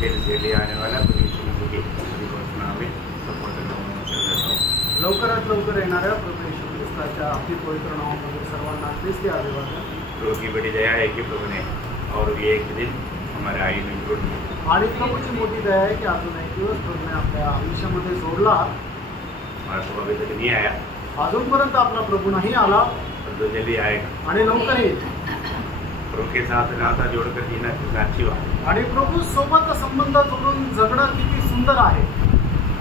तेरे से ले आने वाला प्रभु यीशु मसीह के पवित्र नाम में सबको धन्यवाद करता हूँ। लवकरात लवकर येणाऱ्या प्रभू येशू ख्रिस्ताच्या अति पवित्र नावामध्ये सर्वांना ख्रिस्ती अभिवादन। प्रभु की बड़ी दया है कि प्रभु ने और ये एक दिन हमारे आयु में जोड़ दिया। आणि प्रभूची मोठी दया आहे की अजून एक दिवस प्रभूने आपल्या आयुष्यामध्ये जोडला। हमारा प्रभु अभी तक नहीं आया, अजूनपर्यंत आपला प्रभू नाही आला, पर तो जल्दी आएगा। आणि लवकर येईल। प्रभु के साथ नाता जोड़कर जीना कितना अच्छी बात है। आणि प्रभू सोबत संबंध जोडून जगणं किती सुंदर आहे।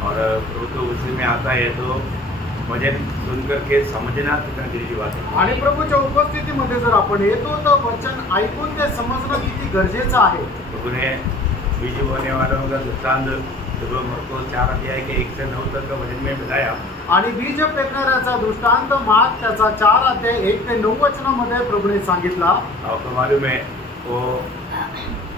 और प्रभु तो उसी में आता है तो वचन सुनकर के समझना कितना जरूरी बात है। आणि प्रभूच्या उपस्थितीमध्ये जर आपण येतो तर वचन ऐकून ते समजणं किती गरजेचं आहे। प्रभु ने बीज बोने वालों का दृष्टांत जब को 4 अध्याय के 1 से 9 तक का वचन में बताया। आणि बीज पेरणाऱ्याचा दृष्टांत मार्क त्याचा 4 अध्याय 1 ते 9 वचनामध्ये प्रभूने सांगितला। आपको मालूम है वो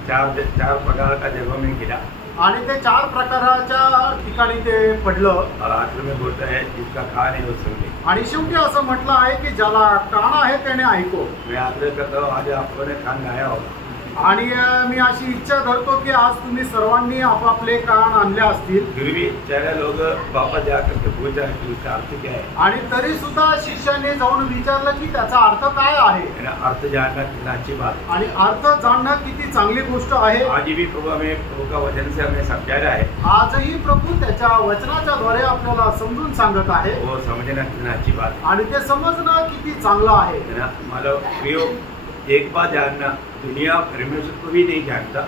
चार प्रकार का जगह में गिरा आणि ते 4 प्रकाराच्या ठिकाणी ते पडलं। और आखिर में बोलता है जिसका कान है वो सुने। आणि शेवटी असं म्हटलं आहे की ज्याला कान आहे त्याने ऐको। मैं आग्रह करता हूँ आज आपको ने कान गाया होगा। आणि मी अशी इच्छा धरतो की आज तुम्ही सर्वांनी आपापले कान आणले असतील। फिर भी सारे लोग वापस जाकर के पूछा कि उसका अर्थ क्या है। आणि तरी सुद्धा शिष्याने जाऊन विचारलं की त्याचा अर्थ काय आहे। अर्थ जानना कितना अच्छी बात है। आणि अर्थ जाणणं किती चांगली गोष्ट आहे। आज भी प्रभु हमें प्रभु का वचन से हमें समझा रहा है। आजही प्रभू त्याच्या वचनाच्या द्वारे आपल्याला समजून सांगत आहे। वो समझना कितना अच्छी बात है। आणि ते समजणं किती चांगलं आहे। मतलब प्रियो एक बात जानना, दुनिया परमेश्वर को भी नहीं जानता।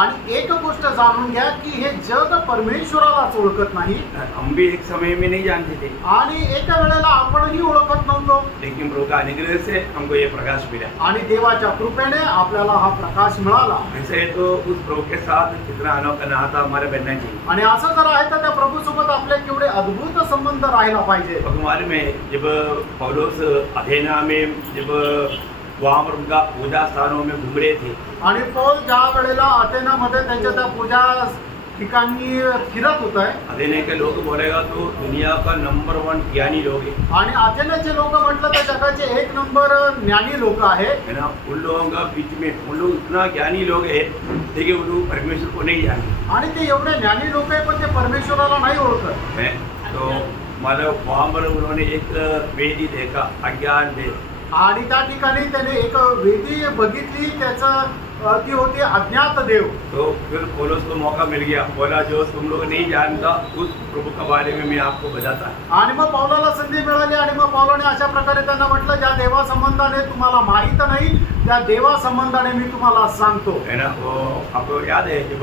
आणि एक गोष्ट जाणून घ्या की हे जग परमेश्वरालाच ओळखत नाही। हम भी एक समय में नहीं जानते थे आणि एका वेळेला आपणही ओळखत नव्हतो, लेकिन प्रभु का अनुग्रह से हमको ये प्रकाश मिला। आणि देवाच्या कृपेने आपल्याला हा प्रकाश मिळाला। ऐसे तो उस प्रभु के साथ कितना अनोखा नाता हमारा बनना चाहिए। आणि असं जर आहे तर त्या प्रभू सोबत आपले केवढे अद्भुत संबंध राहायला पाहिजे। हमारे में जब पौलुस अथेना में जब वहाँ पर उनका पूजा स्थानों में घूम रहे थे, आणि पौल ज्या वेळेला अथेनामध्ये त्यांच्या त्या पूजा ठिकाणी फिरत होत आहे, अथेने के लोग बोलेगा तो दुनिया का नंबर 1 ज्ञानी लोग है। आणि अथेनाचे लोक म्हटलं तर जगाचे 1 नंबर ज्ञानी लोक आहे ना। उन लोगों का बीच में उन लोग इतना ज्ञानी लोग है, लेकिन उन लोग परमेश्वर को नहीं जानते। आणि ते एवढे ज्ञानी लोक आहे पण ते परमेश्वराला नाही ओळखत। तो मतलब वहाँ पर उन्होंने एक वेदी देखा, अज्ञान वेद। आणि त्या ठिकाणी त्याने एक वेदी बघितली, त्याचं ती होती अज्ञात देव। तो फिर पौलुस को मौका मिल गया, बोला जो तुम लोग नहीं जानता उस प्रभु के बारे में मैं आपको बताता है। आणि मग पौलाला संधी मिळाली आणि मग पौलाने अशा प्रकारे त्यांना म्हटलं ज्या देवा संबंधाने तुम्हाला माहित नाही त्या देवा संबंधाने मी तुम्हाला सांगतो। है ना। वो आपको याद है जब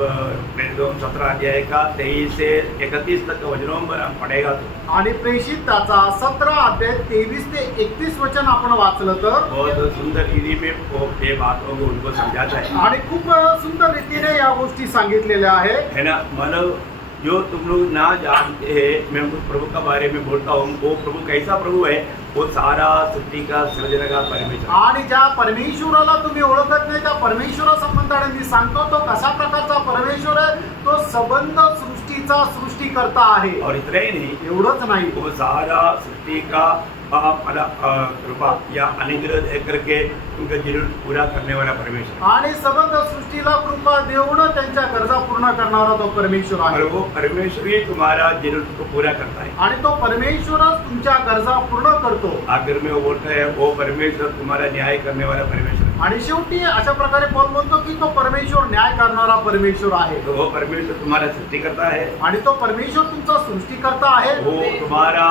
17 अध्याय का 23 से 31 तक वचनों में पढ़ेगा तो, आणि प्रेषिताचा 17 अध्याय 23 ते 31 वचन आपण वाचलं तर बहुत सुंदर रीति में वो ये बातों को उनको समझाता है। आणि खूप सुंदर रीतीने या गोष्टी सांगितलेल्या आहे। है ना। मतलब जो तुम लोग ना जानते हैं, मैं उस प्रभु के बारे में बोलता हूँ। वो प्रभु कैसा प्रभु है, वो सारा सृष्टि का सृजन का परमेश्वर। आणि ज्या परमेश्वराला तुम्ही ओळखत नाही त्या परमेश्वरा संबंधाने मी सांगतो तो कसा प्रकारचा परमेश्वर आहे, तो संबंध सृष्टीचा सृष्टिकर्ता आहे। और इतना ही नहीं, एवढंच नाही, वो सारा सृष्टि का कृपा या अनुग्रह दे करके उनका जरूरत पूरा करने वाला परमेश्वर। आणि संबंध सृष्टीला कृपा देऊन त्यांच्या गरजा पूर्ण करणारा तो परमेश्वर आहे। और वो परमेश्वर ही तुम्हारा जरूरत को पूरा करता है। आणि तो परमेश्वरच तुमच्या गरजा पूर्ण करतो। आखिर में वो बोलता है वो परमेश्वर तुम्हारा न्याय करने वाला परमेश्वर। आणि शेवटी अशा प्रकारे पौल म्हणतो की तो परमेश्वर न्याय करणारा परमेश्वर आहे। तो वो परमेश्वर तुम्हारा सृष्टिकर्ता है। आणि तो परमेश्वर तुमचा सृष्टिकर्ता आहे। वो तुम्हारा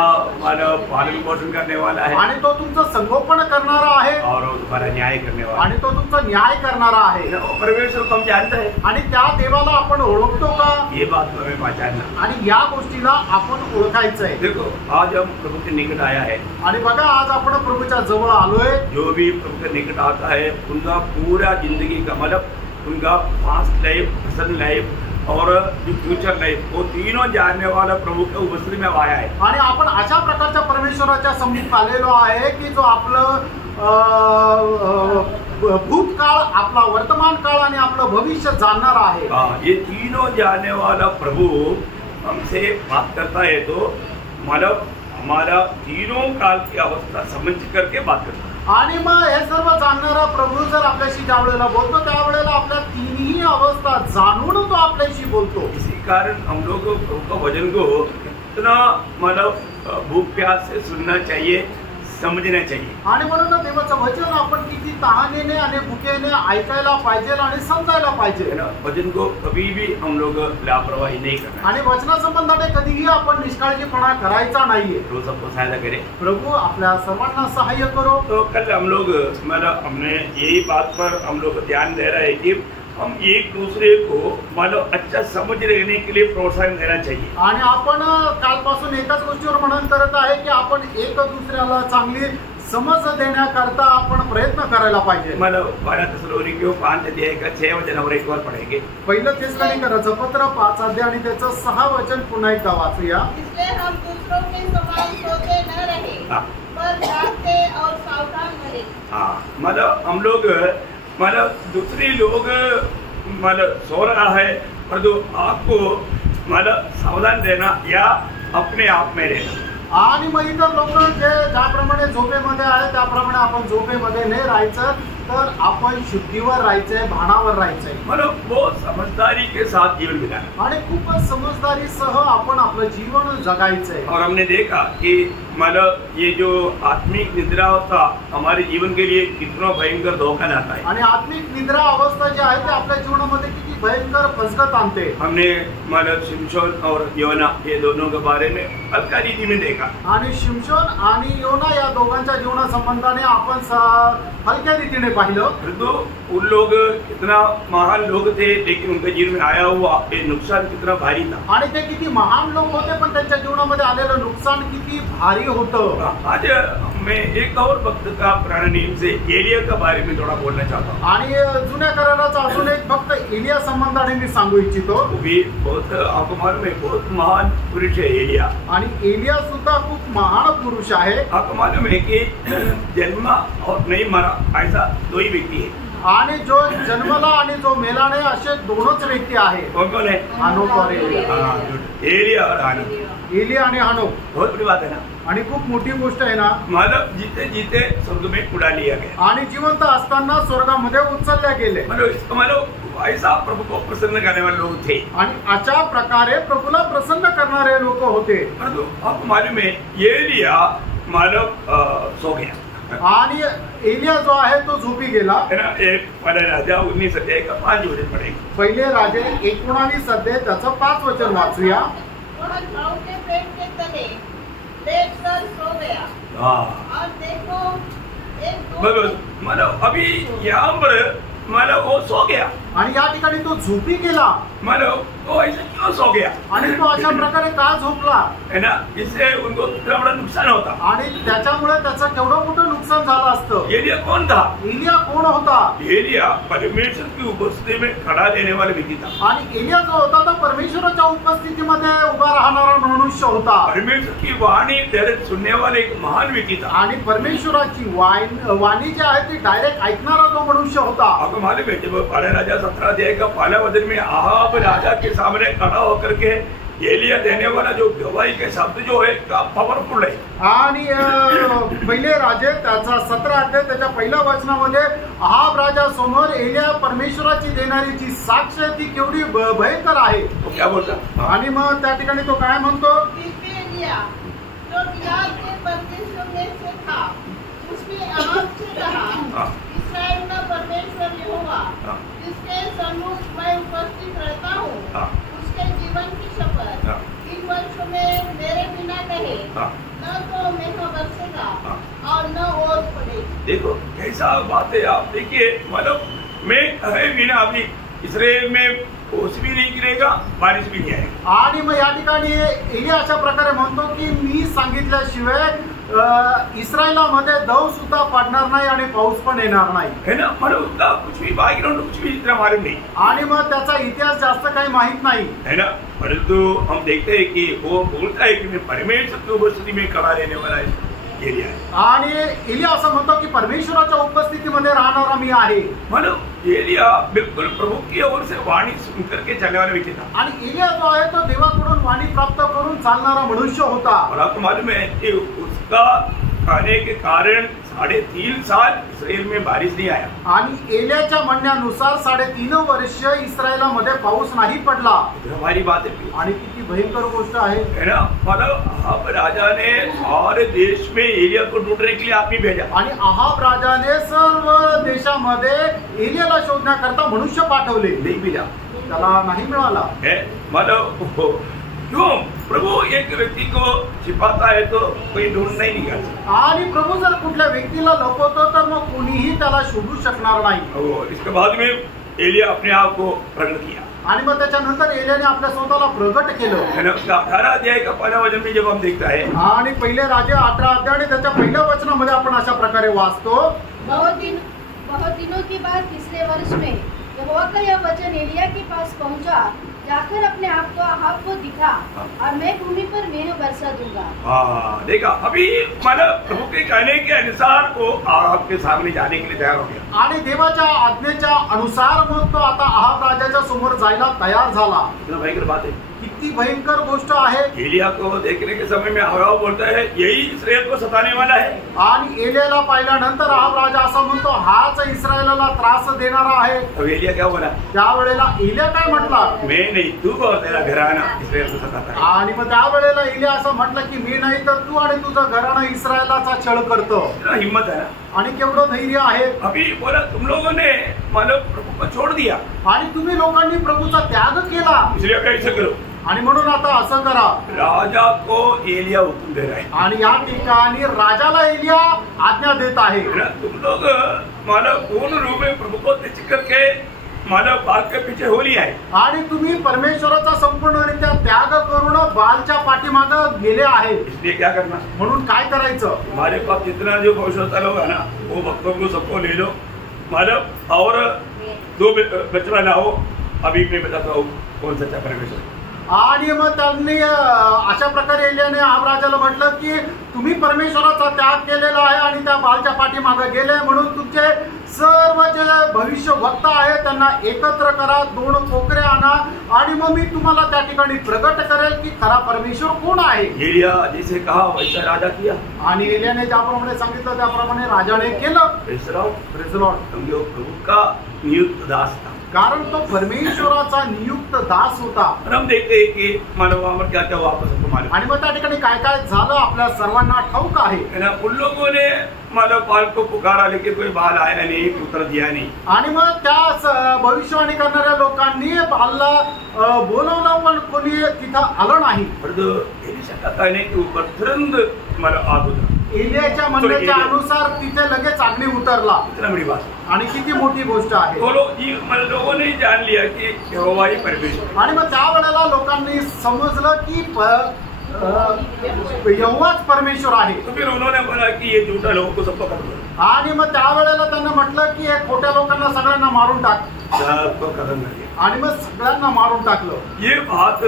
पालन पोषण करने वाला है। आणि तो तुमचं संगोपन करणारा आहे। और वो तुम्हारा न्याय करने वाला आणि तो तुमचा न्याय करणारा आहे। वो परमेश्वर को हम जानते हैं। आणि त्या देवाला आपण ओळखतो का, ये बात हमें पहचानना। आणि या गोष्टीला आपण ओळखायचं आहे। देखो आज हम प्रभु के निकट आया है। आणि बघा आज आपण प्रभूच्या जवळ आलोय। जो भी प्रभु के निकट आता है उनका पूरा जिंदगी का मतलब उनका पास्ट लाइफ, प्रेजेंट लाइफ और जो फ्यूचर लाइफ, वो तीनों जानने वाला प्रभु के उपस्थिति में आया है। आणि आपण अशा प्रकारच्या परमेश्वराच्या सम्मुख आलेलो आहे की जो आपलं भूतकाळ, आपला वर्तमान काळ आणि आपलं भविष्य जाणणार आहे। ये तीनों जानने वाला प्रभु हमसे बात करता है तो मतलब हमारा तीनों काल की अवस्था समझ करके बात करता है। आणि मग हे सर्व जाणणारा प्रभू जर आपल्याशी ज्या वेळेला बोलतो त्यावेळेला आपल्या तिन्ही कोणतीही अवस्था जाणून तो आपल्याशी बोलतो. इसी कारण हम लोग प्रभु का वचन को इतना मतलब भूख प्यास से सुनना चाहिए, समझना चाहिए. आणि म्हणून देवाचं वचन आपण किती तहानेने आणि भुकेने ऐकायला पाहिजे आणि समजायला पाहिजे. है ना, वचन को कभी भी हम लोग लापरवाही नहीं करना. आणि वचनासंबंधाने कधीही आपण निष्काळजीपणा करायचा नाहीये. तो सबको सहायता करे. प्रभु आपल्या सर्वांना सहाय्य करो. तो कल हम लोग मतलब हमने यही बात पर हम लोग ध्यान दे रहे हैं कि हम एक दूसरे को मतलब अच्छा समझ लेने के लिए प्रोत्साहन देना चाहिए. आणि आपण कालपासून एकाच गोष्टीवर मनन करत आहे की आपण एक दुसऱ्याला चांगली समज देण्याकरता आपण प्रयत्न करायला पाहिजे. मतलब 12 थिस्सलुनीकियों 5 अध्याय का 6 वचनावर एक बार पढ़ेंगे. पहिलं थिस्सलुनीकराचं पत्र 5 अध्याय आणि त्याचं 6 वचन पुन्हा एकदा वाचूया. इसलिए हम दूसरों के समान सोते न रहे, पर जागते और सावधान रहे. हाँ, मतलब हम लोग मतलब दूसरे लोग मतलब सो रहा है पर जो आपको मतलब सावधान रहना या अपने आप में रहना. आणि मग इतर लोक जे ज्याप्रमाणे झोपेमध्ये आहे त्याप्रमाणे आपण झोपेमध्ये नाही राहायचं, तर आपण शुद्धीवर राहायचंय, भानावर राहायचंय. मतलब बहुत समझदारी के साथ जीवन बिताना. आणि खूपच समजदारीसह आपण आपलं जीवन जगायचंय. और हमने देखा कि मतलब ये जो आत्मिक निद्रा अवस्था हमारे जीवन के लिए कितना भयंकर धोखा लाता है. आणि आत्मिक निद्रा अवस्था जी आहे ते आपल्या जीवनामध्ये किती भयंकर फसगत आणते. हमने मतलब शिमशोन और योना ये दोनों के बारे में हल्का रीति में देखा. आणि शिमशोन आणि योना या दोघांच्या जीवनासंबंधाने आपण हलक्या रीतीने पाहिलं. तो उन लोग कितना महान लोग थे, लेकिन उनके जीवन में आया हुआ ये नुकसान कितना भारी था. आणि ते किती महान लोक होते, पण त्यांच्या जीवनामध्ये आलेलं नुकसान किती भारी होतं. आज मैं एक और भक्त का पुराने नियम से एलिया के बारे में थोड़ा बोलना चाहता हूँ. आणि जुन्या कराराचा अजून एक भक्त एलिया संबंधाने मी सांगू इच्छितो. वो भी बहुत आपको मालूम है बहुत महान पुरुष है एलिया. आणि एलिया सुद्धा खूप महान पुरुष आहे. आपको मालूम है कि जन्मा और नहीं मरा ऐसा दो ही व्यक्ति है. आणि जो जन्मला आणि जो मेला नाही असे दोनच व्यक्ती आहे. कौन कौन है? हानोक और एलिया. एलिया और हानोक. एलिया आणि हानोक बहुत बड़ी बात है ना. आणि खूप मोठी गोष्ट आहे ना. मतलब जीते जीते स्वर्ग में उड़ा लिया गया. आणि जिवंत असताना स्वर्गामध्ये उचलल्या गेले. मतलब ऐसा प्रभु को प्रसन्न करने वाले लोग थे. आणि अशा प्रकारे प्रभूला प्रसन्न करणारे लोक होते. परंतु आपको मालूम है एलिया मतलब सो गया. आणि एलिया जो आहे तो झोपी गेला. है ना. एक पहले राजा 19 अध्याय का 5 वचन पढ़ेंगे. पहिले राजे 19 अध्याय त्याचं 5 वचन वाचूया. वह झाऊ के पेड़ के तले लेटकर सो गया. हाँ, और देखो एक मतलब अभी यहाँ पर मतलब वो सो गया. आणि या ठिकाणी तो झोपी गेला. मतलब वो ऐसे क्यों सो गया? आणि तो अशा प्रकारे का झोपला? है ना. इससे उनको कितना बड़ा नुकसान होता. आणि त्याच्यामुळे त्याचं केवढं मोठं नुकसान झालं असतं. एलिया कौन था? एलिया कोण होता? एलिया परमेश्वर की उपस्थिति में खड़ा देने वाला व्यक्ति था. आणि एलिया जो होता तो परमेश्वराच्या उपस्थितीमध्ये उभा राहणारा मनुष्य होता. परमेश्वर की वाणी डायरेक्ट सुनने वाला एक महान व्यक्ती था. आणि परमेश्वराची वाणी जी आहे ती डायरेक्ट ऐकणारा तो मनुष्य होता. आपको मालूम है जब पहला राजा 17 अध्याय का पहला वचन में आहाब राजा के सामने खड़ा होकर के एलिया देने वाला जो गवाही के शब्द जो है पावरफुल है. आणि पहिले राजे त्याचा 17 अध्याय त्याच्या पहिल्या वचनामध्ये आहाब राजा समोर एलिया परमेश्वराची देणारी जी साक्ष आहे ती केवढी भयंकर आहे. तो क्या बोलता? आणि मग त्या ठिकाणी तो काय म्हणतो? एलिया जो गिलाद के परदेशों में से था उसने आहाब से कहा, इस्राएल का परमेश्वर यहोवा जिसके सम्मुख मैं उपस्थित रहता हूँ, उसके जीवन की शपथ इन वर्षों में मेरे बिना कहे न तो मेघ बरसेगा और न ओस पड़ेगी. देखो कैसा बात है. आप देखिए मतलब मैं कहे बिना अभी इसराइल में ओस भी नहीं गिरेगा, बारिश भी नहीं आएगा. आणि मग या ठिकाणी एलिया अशा प्रकारे म्हणतो की मी सांगितल्याशिवाय इस्रायलामध्ये दव सुद्धा पडणार नाही आणि पाऊस पण येणार नाही. है ना. मतलब उसका कुछ भी बैकग्राउंड कुछ भी इतना मालूम नहीं. आणि मग त्याचा इतिहास जास्त काही माहित नाही. है ना. परंतु हम देखते हैं कि वो बोलता है कि मैं परमेश्वर की उपस्थिति में खड़ा रहने वाला है एलिया. आणि एलिया असं म्हणतो की परमेश्वराच्या उपस्थितीमध्ये राहणारा मी आहे. मतलब एलिया बिल्कुल प्रभु की ओर से वाणी सुन करके चलने वाला व्यक्ती था. आणि एलिया जो आहे तो देवाकडून वाणी प्राप्त करून चालणारा मनुष्य होता. और आपको मालूम है कि उसका कहने के कारण 3.5 साल इसराइल में बारिश नहीं आया। आणि एलियाच्या म्हणण्यानुसार 3.5 वर्ष इस्रायलामध्ये पाऊस नाही पडला। हमारी बात है आणि किती भयंकर गोष्ट आहे है ना। मतलब अहाब राजा ने सारे देश में एलिया को ढूंढने के लिए आदमी भेजा आणि अहाब राजाने सर्व देशामध्ये एलियाला शोधण्याकरता मनुष्य पाठवले, नहीं मिला, त्याला नाही मिळाला। मतलब क्यों प्रभु एक व्यक्ति को छिपाता है तो कोई ढूंढ नहीं निकालता। आणि प्रभू जर कुठल्या व्यक्तीला लपवतो तर मग कोणीही त्याला शोधू शकणार नाही। और इसके बाद में एलिया अपने आप को प्रकट किया आणि मग त्याच्यानंतर एलियाने आपल्या स्वतःला प्रगट केलं। है ना। उसका 18 अध्याय का 1 वचन में जब हम देखता है आणि पहिले राजे 18 अध्याय आणि त्याच्या पहिल्या वचनामध्ये आपण अशा प्रकारे वाचतो, बहुत दिनों के बाद तीसरे वर्ष में यहोवा का यह वचन एलिया के पास पहुंचा, जाकर अपने आप को अहाब को दिखा और मैं भूमि पर मेह बरसा दूंगा। हाँ देखा, अभी मतलब प्रभु के कहने के अनुसार वो आपके सामने जाने के लिए तैयार हो गया आणि देवाच्या आज्ञेच्या अनुसार मग तो आता अहाब राजाच्या समोर जायला तयार झाला। इतना भयंकर बात है। किती भयंकर गोष्ट आहे। एलिया को देखने के समय में अहाब बोलता है यही इस्राएल को सताने वाला है। आणि एलियाला पाहिल्यानंतर अहाब राजा असं म्हणतो हाच इस्रायलाला त्रास देणारा आहे। अब एलिया क्या बोला? त्यावेळेला एलिया काय म्हटला? मैं नहीं, तू और तेरा घराना इस्राएल को सताता है। आणि मग त्यावेळेला एलिया असं म्हटलं की मी नाही तर तू आणि तुझं घराणं इस्रायलाचा छळ करतो। इतना हिम्मत है ना। आणि केवढं धैर्य आहे। अभी बोला तुम लोगों ने मतलब प्रभु को छोड़ दिया आणि तुम्ही लोकांनी प्रभूचा त्याग केला, इसलिए कैसे करो। आणि म्हणून आता असं करा। राजा को एलिया हुक्म दे रहा है आणि या ठिकाणी राजाला एलिया आज्ञा देत आहे। ना। तुम लोग मतलब पूर्ण रूप में प्रभु को त्याग करके मतलब बाल के पीछे हो लिया है आणि तुम्ही परमेश्वराचा संपूर्णरित्या त्याग करून बालच्या पाठीमागे गेले आहे। इसलिए क्या करना? म्हणून काय करायचं? हमारे पास जितना जो भविष्यवक्ता लोग है ना वो भक्तों को सबको ले लो, मतलब और 2 बचना लाओ। अभी मैं बताता हूँ कौन सच्चा परमेश्वर है। आणि मग त्यांनी अशा प्रकारे एलियाने अहाब राजाला म्हटलं की तुम्ही परमेश्वराचा त्याग केलेला आहे आणि त्या बालच्या पाठीमागे गेले, म्हणून तुमचे सर्व जे भविष्य वक्ता आहे त्यांना एकत्र करा, 2 कोकरे आणा आणि मग मी तुम्हाला त्या ठिकाणी प्रगट करेल की खरा परमेश्वर कोण आहे। एलिया जैसे कहा वैसा राजा किया आणि एलियाने ज्याप्रमाणे सांगितलं त्याप्रमाणे राजाने केलं। Praise the Lord. Praise the Lord. क्योंकि वो प्रभु का नियुक्त दास था, कारण तो परमेश्वराचा नियुक्त दास होता। और हम देखते हैं कि मानव में क्या क्या वापस हमको मालूम आणि मग त्या ठिकाणी काय काय झालं आपल्या सर्वांना ठाऊक आहे। है ना। उन लोगों ने मानव बाल को पुकारा लेकिन कोई बाल आया नहीं, उत्तर दिया नहीं। आणि मग त्या भविष्यवाणी करणाऱ्या लोकांनी बालला बोलवलं पण कोणी तिथं आलं नाही। परंतु एलिशा का कहने के ऊपर तुरंत मतलब आग उतरा। एलियाच्या म्हणण्याच्या अनुसार तिथे लगेच अग्नी उतरला। इतना बड़ी बात। आणि किती मोठी गोष्ट आहे। वो लोगों ने जान लिया कि यहोवा ही परमेश्वर। आणि मग त्या वेळेला लोकांनी समजलं की यहोवाच परमेश्वर आहे। तो फिर उन्होंने बोला कि ये झूठा लोगों को सबको खत्म करो। आणि मग त्यावेळेला त्यांना म्हटलं की हे खोट्या लोकांना सगळ्यांना मारून टाक। सबको खत्म कर दिया आणि मग सगळ्यांना मारून टाकलं। ये बात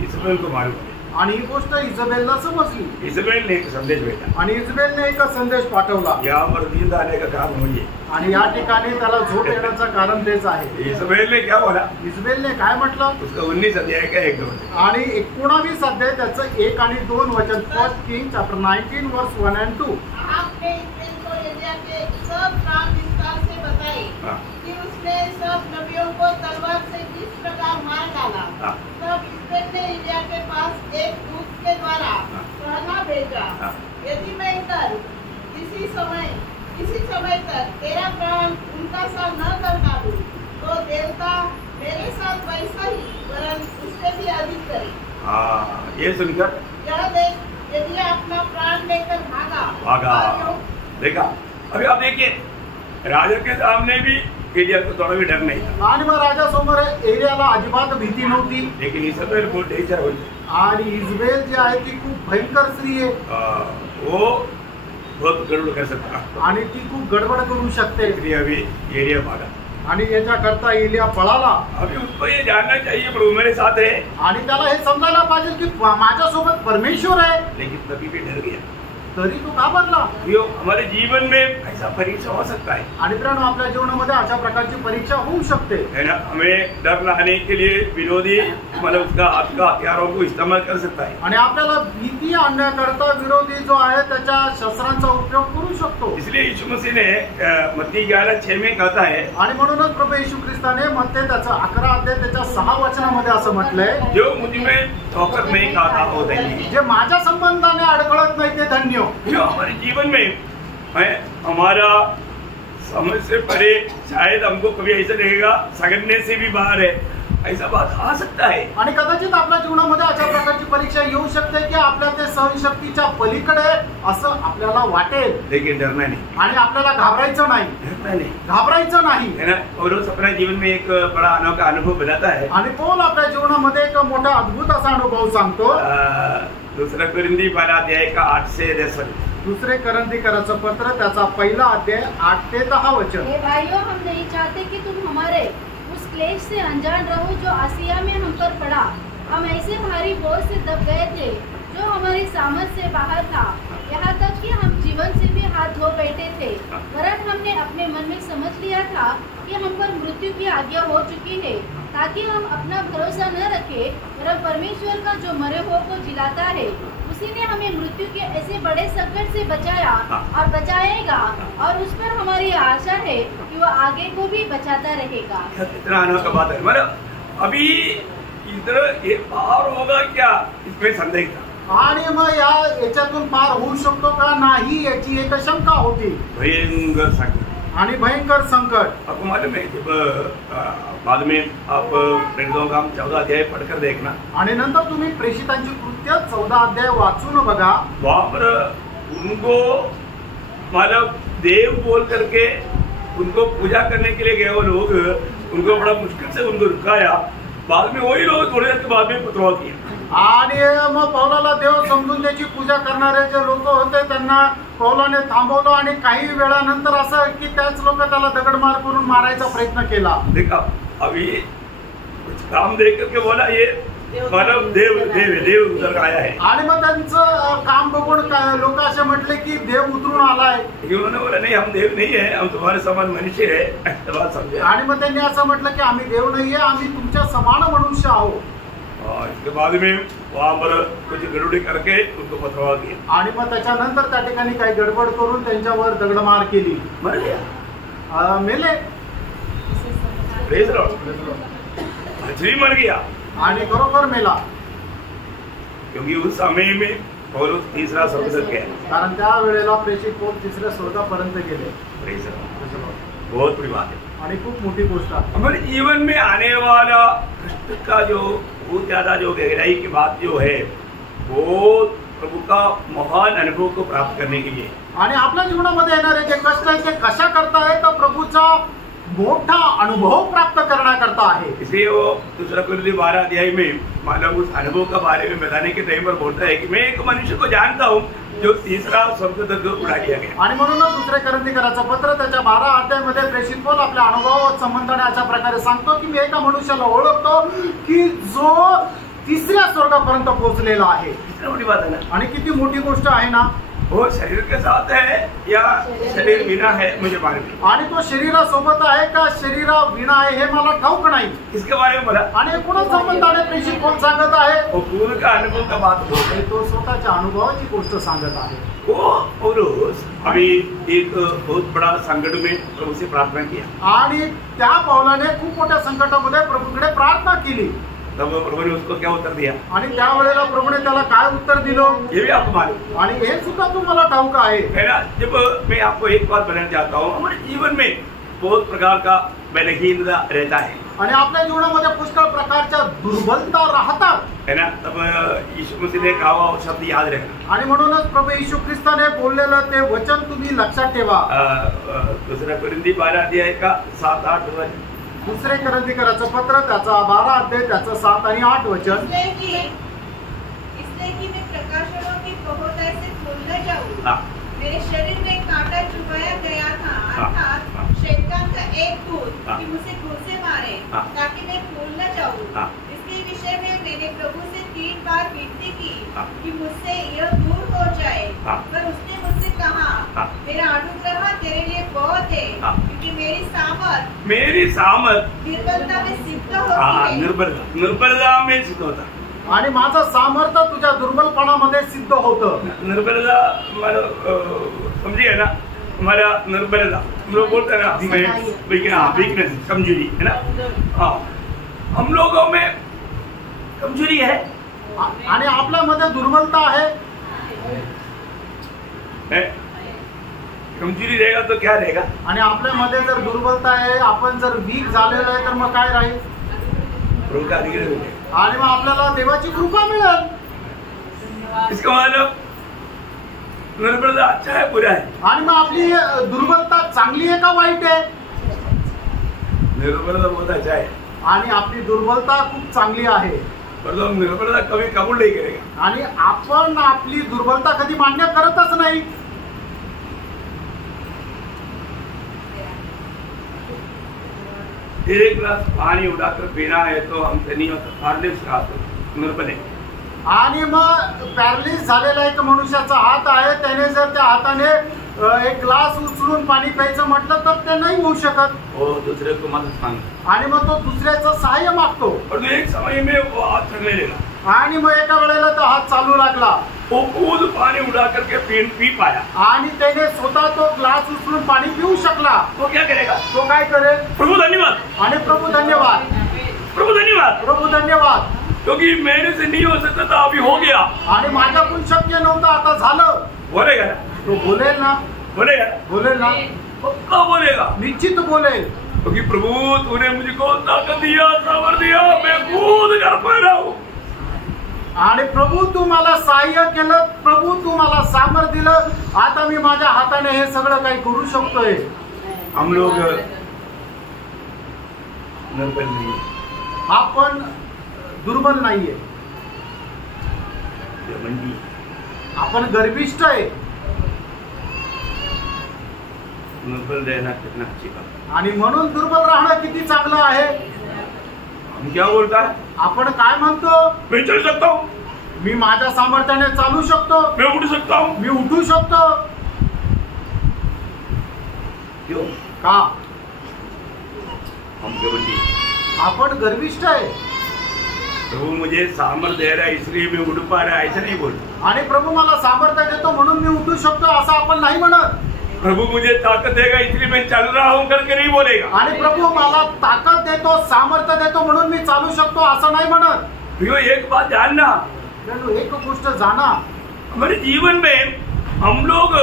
इस्राएल को मालूम है। आणि ही गोष्ट इजबेलला समजली। इस्राएल ने एक संदेश भेजा आणि इजबेलने एक संदेश पाठवला। यावर नींद आने का कारण मुझे। आणि या ठिकाणी त्याला झोप येण्याचं कारण तेच आहे। इस्राएल ने क्या बोला? इजबेलने काय म्हटलं? उसका 19 अध्याय का 1-2 वचन। आणि 19 अध्याय त्याचं 1 आणि 2 वचन। 1 किंग चॅप्टर 19 वर्स 1 and 2। आपने इस्राएल को एलिया के सब काम विस्तार से बताए कि उसने सब नबियों को तलवार से किस प्रकार मार डाला। तब इस्राएल ने एलिया के पास एक दूत के द्वारा कहना भेजा, यदि मैं कल किसी समय तक तेरा प्राण उनका सा न कर डालूं तो देवता मेरे साथ वैसा ही वरन उससे भी अधिक करे। हाँ, ये सुनकर यह देख यदि अपना प्राण लेकर भागा। देखा, अभी आप देखिए राजा के सामने भी एलिया को थोड़ा भी डर नहीं था। आणि मग राजासमोर एलियाला अजिबात भीती नव्हती। लेकिन इस्राएल बहुत डेंजर होती। आणि इजबेल जी आहे ती खूप भयंकर स्त्री आहे। वो बहुत गड़बड़ कर सकता आणि ती खूप गडबड करू शकते। इसलिए अभी एलिया भागा आणि याच्याकरता एलिया पळाला। अभी उसको ये जानना चाहिए प्रभु मेरे साथ है। आणि त्याला हे समजायला पाहिजे की माझ्यासोबत परमेश्वर आहे। लेकिन तभी भी डर गया। तरी तो घाबरला। हमारे जीवन में ऐसा परीक्षा हो सकता है। आणि प्रिय आपल्या जीवनामध्ये अशा प्रकारची परीक्षा होऊ शकते, है ना। हमें डर लाने के लिए विरोधी मतलब उसका आपका हथियारों को इस्तेमाल कर सकता है। आणि आपल्याला भीती आणण्याकरता विरोधी जो आहे त्याच्या शस्त्रांचा उपयोग करू शकतो. इसलिए यीशु मसीह ने मत्ती 11:6 में कहता है, आणि म्हणूनच प्रभू येशू ख्रिस्ताने मत्ते त्याचा 11 अध्याय त्याच्या 6 वचनामध्ये असं म्हटलंय, जो मुझ में धोखा नहीं खाता हो धन्य. जे माझ्या संबंधाने अडखळत नाही ते धन्य. जो हमारे जीवन में है, हमारा समझ से परे, शायद हमको कभी ऐसा लगेगा सगड़ने से भी बाहर है, ऐसा बात आ सकता है. आणि कदाचित आपल्या जीवनामध्ये अशा प्रकारची परीक्षा येऊ शकते की आपल्या ते सहनशक्तीच्या पलीकडे असं आपल्याला वाटेल, लेकिन डरना नहीं, आणि आपल्याला घाबरायचं नाही. डरना नहीं घाबरायचं नाही. है ना. पौलुस अपने जीवन में एक बड़ा अनोखा अनुभव बताता है. आणि पौल आपल्या जीवनामध्ये एक मोठा अद्भुत असा अनुभव सांगतो. दूसरा कुरिन्थी 12 अध्याय का 8 से 10. दुसरे करंथीकराचं पत्र त्याचा पहिला अध्याय 8 ते 10 वचन. हे भाइयों, हम नहीं चाहते कि तुम हमारे उस क्लेश से अनजान रहो जो आसिया में हम पर पड़ा. हम ऐसे भारी बोझ से दब गए थे जो हमारी सामर्थ से बाहर था, यहाँ तक कि हम जीवन से भी हाथ धो बैठे थे. वरन हमने अपने मन में समझ लिया था कि हम पर मृत्यु की आज्ञा हो चुकी है, ताकि हम अपना भरोसा न रखें, वरन परमेश्वर का जो मरे हुए को जिलाता है, उसी ने हमें मृत्यु के ऐसे बड़े संकट से बचाया और बचाएगा, और उस पर हमारी आशा है कि वो आगे को भी बचाता रहेगा. कितना अनोखा बात है. मतलब अभी इधर ये पार होगा क्या, इसमें संदेह था. आणि मग याच्यातून पार होऊ शकतो का नाही याची एक शंका होती. भयंकर संकट आणि भयंकर संकट. आपको मालूम है, जब बाद में आप प्रेरितों का 14 अध्याय पढ़कर देखना, आणि नंतर तुम्ही प्रेषितांची कृत्य 14 अध्याय वाचून बघा. वहां पर उनको मतलब देव बोल करके उनको पूजा करने के लिए गए वो लोग, उनको बड़ा मुश्किल से उनको रुकाया. बाद में वही लोग थोड़ी देर के बाद में पथराव किया. आणि मग पौलाला देव समजून त्याची पूजा करणारे जे लोक होते त्यांना पौलाने थांबवलं, आणि काही वेळानंतर असं की त्याच लोक त्याला दगडमार करून मारायचा प्रयत्न केला. देखा, अभी कुछ काम देख करके बोला ये मतलब देव देव देव उतर आया है. आणि मग त्यांचं काम बघून लोक असे म्हटले की देव उतरून आलाय. उन्होंने बोला नहीं, हम देव नहीं है, हम तुम्हारे समान मनुष्य है. ऐसा बात समझे. आणि मग त्यांनी असं म्हटलं की आम्ही देव नाहीये, आम्ही तुमच्या समान मनुष्य आहोत. इसके बाद में वहां पर कुछ गड़बड़ी करके उनको पथराव किया. आणि मग त्याच्यानंतर त्या ठिकाणी काही गडबड करून त्यांच्यावर दगडमार केली. मर गया, मेले. Praise Lord. जी मर गया, आणि खरोखर मेला. क्योंकि उस समय में पौलुस तीसरा स्वर्ग तक गया. कारण त्या वेळेला प्रेषित पौल तिसऱ्या स्वर्गापर्यंत गेले. Praise Lord. बहुत बड़ी बात है. आणि खूप मोठी गोष्ट आहे. हमारे जीवन में आने वाला कष्ट का जो बहुत ज्यादा जो गहराई की बात जो है, वो प्रभु का महान अनुभव को प्राप्त करने के लिए. आणि आपल्या जीवनामध्ये येणारे जे कष्ट आहे ते कशा करता आहे तर प्रभूचा मोठा अनुभव प्राप्त करण्याकरता आहे. इसलिए वो दूसरा कुरिन्थी 12 अध्याय में मतलब उस अनुभव का बारे में बताने के टाइम पर बोलता है कि मैं एक मनुष्य को जानता हूँ जो तीसरा स्वर्ग तक उड़ा दिया गया. आणि म्हणूनच दुसरे करंथीकराचं पत्र त्याच्या 12 अध्यायामध्ये प्रेषित पौल आपल्या अनुभव संबंधाने अशा प्रकारे सांगतो की मी एका मनुष्याला ओळखतो की जो तिसऱ्या स्वर्गापर्यंत पोहोचलेला आहे. कितना बड़ी बात है ना. आणि किती मोठी गोष्ट आहे ना. वो शरीर के साथ है या शरीर बिना है मुझे मालूम नहीं. आणि तो शरीरासोबत आहे का शरीरा विना आहे हे मला ठाऊक नाही. इसके बारे में बोला. आणि कोणा संबंधाने प्रेषित पौल सांगत आहे. वो पूर्ण का अनुभव का बात बोलते हैं. तो स्वतःच्या अनुभवाची गोष्ट सांगत आहे. वो पौलुस अभी एक बहुत बड़ा संकट में प्रभु से प्रार्थना किया. आणि त्या पौलाने खूप मोठ्या संकटामध्ये प्रभूकडे प्रार्थना केली. तब प्रभु ने उसको क्या उत्तर दिया. आणि त्यावेळेला प्रभूने त्याला काय उत्तर दिलं ये भी आपको मालूम. आणि हे सुद्धा तुम्हाला ठाऊक आहे. जब मैं आपको एक बात बताना चाहता हूँ, हमारे जीवन में बहुत प्रकार का बलहीनता रहता है. आणि आपल्या जीवनामध्ये पुष्कळ प्रकारच्या दुर्बलता राहतात. है ना. तब यीशु मसीह ने कहा हुआ शब्द याद रखना. आणि म्हणूनच प्रभू येशू ख्रिस्ताने बोललेलं ते वचन तुम्ही लक्षात ठेवा. दूसरा कुरिन्थी 12 अध्याय का 7-8 वचन. दुसरे करंथीकराचं पत्र त्याचा 12 अध्याय त्याचं 7 आणि 8 वचन. इसलिए कि मैं प्रकाशनों की बहुतायत से भूल न जाऊं, मेरे शरीर में कांटा चुभाया गया था, अर्थात शैतान का एक दूत कि मुझे क्रूस से मारे, ताकि मैं भूल न जाऊं. इसके विषय में मैंने प्रभु से 3 बार विनती की कि मुझसे यह दूर हो जाए, पर उसने मुझसे कहा मेरा अनुग्रह तेरे लिए बहुत है, हाँ। क्योंकि मेरी सामर्थ निर्बलता में सिद्ध होती हाँ है। निर्बलता में सिद्ध होता. आणि माझं सामर्थ्य तुझ्या दुर्बलपणामध्ये सिद्ध होतं. निर्बलता हमारा समझिए ना, हमारा निर्बलता हम लोग बोलते हैं ना, हमें वीकनेस कमजोरी है ना. हाँ, हम लोगों में कमजोरी है आणि आपल्यामध्ये दुर्बलता आहे. कमजोरी रहेगा तो क्या रहेगा. आणि आपल्यामध्ये जर दुर्बलता आहे, आपण जर वीक झालेलो आहे, तर मग काय राहील. प्रभु का अधिकार हो गया. आणि मग आपल्याला देवाची कृपा मिळेल. इसका मतलब निर्बलता अच्छा है बुरा है. आणि मग आपली दुर्बलता चांगली आहे का वाईट आहे. निर्बलता बहुत अच्छा है. आणि आपली दुर्बलता खूप चांगली आहे. परंतु हम निर्बलता कभी कबूल नहीं करेगा. आणि आपण आपली दुर्बलता कधी मान्य करतच नाही. एक गिलास पानी उठाकर पीना है तो हमसे नहीं होता. पारलिस खातो निर्बल है. आणि मग पॅरालिस झालेला एक मनुष्याचा हात आहे, त्याने जर त्या हाताने एक ग्लास उचलून पाणी प्यायचं म्हटलं तर ते नाही होऊ शकत. वो दूसरे को मदद मांगता. आणि मग तो दुसऱ्याचं सहाय्य मागतो. और एक समय में वो हाथ चलने लगा. आणि मग एका वेळेला तो हात चालू लागला. वो खुद पानी उठा करके पी पाया. आणि त्याने स्वतः तो ग्लास उचलून पाणी पिऊ शकला. तो क्या करेगा. तो काय करेल. प्रभु धन्यवाद. आणि प्रभू धन्यवाद. प्रभु धन्यवाद. प्रभू धन्यवाद. क्योंकि मेरे से नहीं हो सकता था, अभी हो गया. आणि माझ्याकडून शक्य नव्हतं, आता झालं. बोलेगा ना. तो बोलेल ना. बोलेगा. बोलेल ना. पक्का बोलेगा. निश्चित बोलेल. क्योंकि प्रभु तूने मुझको ताकत दिया, सामर्थ दिया, मैं खुद कर पा रहा हूँ. आणि प्रभू तू मला सहाय्य केलं. प्रभू तू मला सामर्थ्य दिलं. आता मी माझ्या हाताने हे सगळं काही करू शकतोय. हम लोग निर्बल नहीं. आपण दुर्बल नाहीये. घमंडी. आपण गर्विष्ठ आहे. निर्बल रहना कितना अच्छी बात. आणि म्हणून दुर्बल राहणं किती चांगलं आहे. हम क्या बोलता है. आपण काय म्हणतो. मैं चल सकता हूँ. मी माझ्या सामर्थ्याने चालू शकतो. मैं उठ सकता हूँ. मी उठू शकतो. क्यों. का. हम घमंडी. आपण गर्विष्ठ आहे. प्रभु मुझे सामर्थ्य दे रहा है इसलिए मैं उठ पा रहा है, ऐसा नहीं बोलता. आणि प्रभू मला सामर्थ्य देतो म्हणून मी उठू शकतो असं आपण नाही म्हणत. प्रभु मुझे ताकत देगा इसलिए मैं चल रहा हूँ करके नहीं बोलेगा. आणि प्रभू मला ताकद देतो, सामर्थ्य देतो म्हणून मी चालू शकतो असं नाही म्हणत. भैया एक बात जानना. एक गोष्ट जाना. हमारे जीवन में हम लोग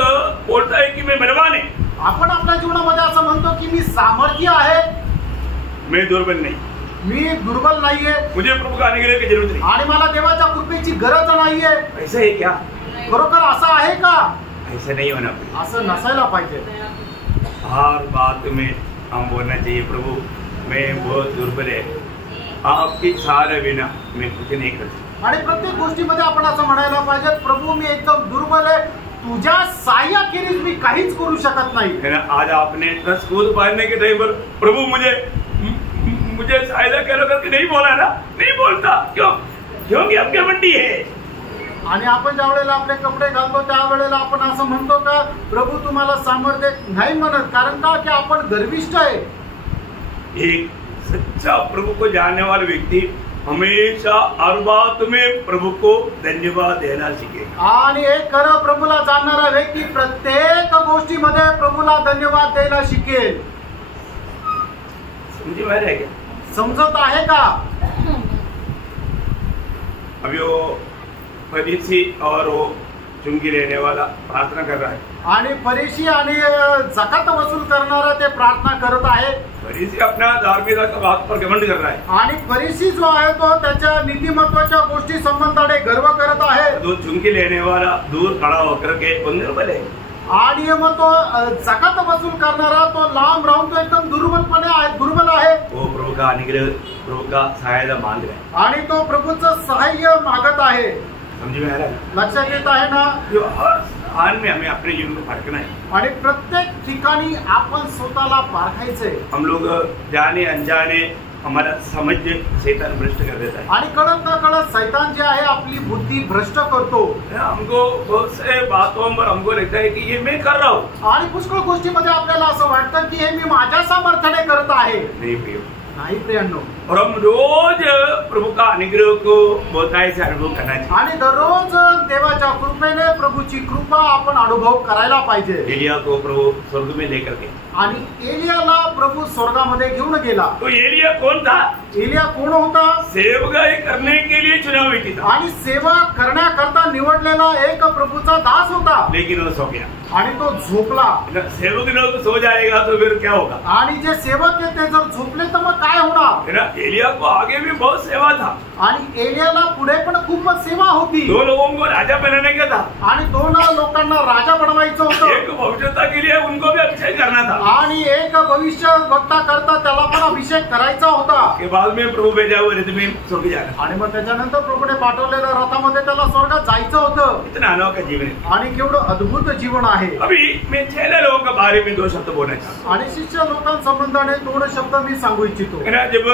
बोलता है कि मैं बलवान है. आपण आपल्या जीवनामध्ये असं म्हणतो की मी सामर्थ्य आहे. मैं दुर्बल नहीं. मी दुर्बल नाहीये. मुझे प्रभु का अनुग्रह की जरूरत नहीं. आणि मला देवाच्या कृपेची गरज नाहीये. ऐसा है क्या. खरोखर असं आहे का. ऐसा नहीं होना चाहिए. असं नसायला पाहिजे. हर बात में हम बोलना चाहिए प्रभु मैं बहुत दुर्बल है, आपकी सहारे बिना मैं कुछ नहीं कर सकता. आणि प्रत्येक गोष्टीमध्ये आपण असं म्हणायला पाहिजे प्रभू मी एकदम दुर्बल आहे, तुझ्या सहाय्याखेरीज मी काहीच करू शकत नाही. है ना. आज आपने 10 कूद पालने के टाइम पर प्रभु मुझे सहायता करो करके नहीं बोला ना. नहीं बोलता. क्यों. क्योंकि आपकी मंडी है. आणि आपण ज्या वेळेला आपले कपडे घालतो त्यावेळेला आपण असं म्हणतो का प्रभु तुम्हाला सामर्थ्य नाही म्हणत. कारण का की आपण गर्विष्ठ आहे. एक सच्चा प्रभु को जानने वाला व्यक्ति हमेशा हर बात में प्रभु को धन्यवाद देना सीखेगा. आणि एक खरं प्रभूला जाणणारा व्यक्ती प्रत्येक गोष्टीमध्ये प्रभूला धन्यवाद द्यायला शिकेल. समझे में रह गया. समजत आहे का. अभी वो फरीसी और वो चुंगी लेने वाला प्रार्थना कर रहा है. आणि फरीसी आणि जकात वसूल करणारा ते प्रार्थना करत आहे. फरीसी अपना धार्मिकता का बात पर घमंड कर रहा है. आणि फरीसी जो आहे तो त्याच्या नीतिमत्वाच्या गोष्टी संबंधाने गर्व करत आहे. दो चुंगी लेने वाला दूर खड़ा होकर के निर्बल है. आणि मग तो जकात वसूल करणारा तो लांब राहून तो एकदम दुर्बल आहे. वो प्रभु का अनुग्रह प्रभु का सहायता मांग रहा है. आणि तो प्रभूचं सहाय्य मागत आहे. समझ में आ रहा है. लक्षात येत आहे ना. जो हर स्थान में हमें अपने जीवन को परखना है. आणि प्रत्येक ठिकाणी आपण स्वतःला पारखायचंय. हम लोग जाने अनजाने हमारा समझ शैतान भ्रष्ट कर देता है। आणि कळत न कळत सैतान जे आहे आपली बुद्धी भ्रष्ट करतो हमको बहुत से बातों पर हमको लगता है कि ये मैं कर रहा हूँ, आणि पुष्कळ गोष्टीमध्ये आपल्याला असं वाटतं की हे मी माझ्या सामर्थ्याने करत आहे. नहीं प्रियो, नाही प्रियांनो. और हम रोज प्रभु का अनुग्रह को बहुतायत से अनुभव करना चाहिए. आणि दररोज देवाच्या कृपेने प्रभूची कृपा आपण अनुभव करायला पाहिजे. एलिया को प्रभु स्वर्ग में लेकर गए आणि एलियाला प्रभू स्वर्गामध्ये घेऊन गेला. तो एलिया कौन था? एलिया कोण होता? सेवकाई करने के लिए चुना हुआ व्यक्ति था, आणि सेवा करण्याकरता निवडलेला एक प्रभूचा दास होता. लेकिन वो सो गया. आणि तो झोपला. सेवक लोग सो जाएगा तो फिर क्या होगा? आणि जे सेवक आहेत ते जर झोपले तर मग काय होणार? एलिया को आगे भी बहुत सेवा था, आणि एलियाला पुढे पण खूप सेवा होती. 2 लोगों को राजा बनाने का था, आणि 2 लोकांना राजा बनवायचं होतं. एक भविष्यता के लिए उनको भी अभिषेक करना था, आणि एक भविष्य वक्ता करता त्याला पण अभिषेक करायचा होता. के बाद में प्रभु भेजा हुआ रथ में स्वर्ग जाना. आणि मग त्याच्यानंतर प्रभूने पाठवलेल्या रथामध्ये त्याला स्वर्गात जायचं होतं. इतना अनोखा जीवन है. आणि केवढं अद्भुत जीवन आहे. अभी मैं 6 लोगों के बारे में 2 शब्द बोलना चाहता हूँ. आणि शिष्य लोकांसंबंधाने 2 शब्द मी सांगू इच्छितो. जब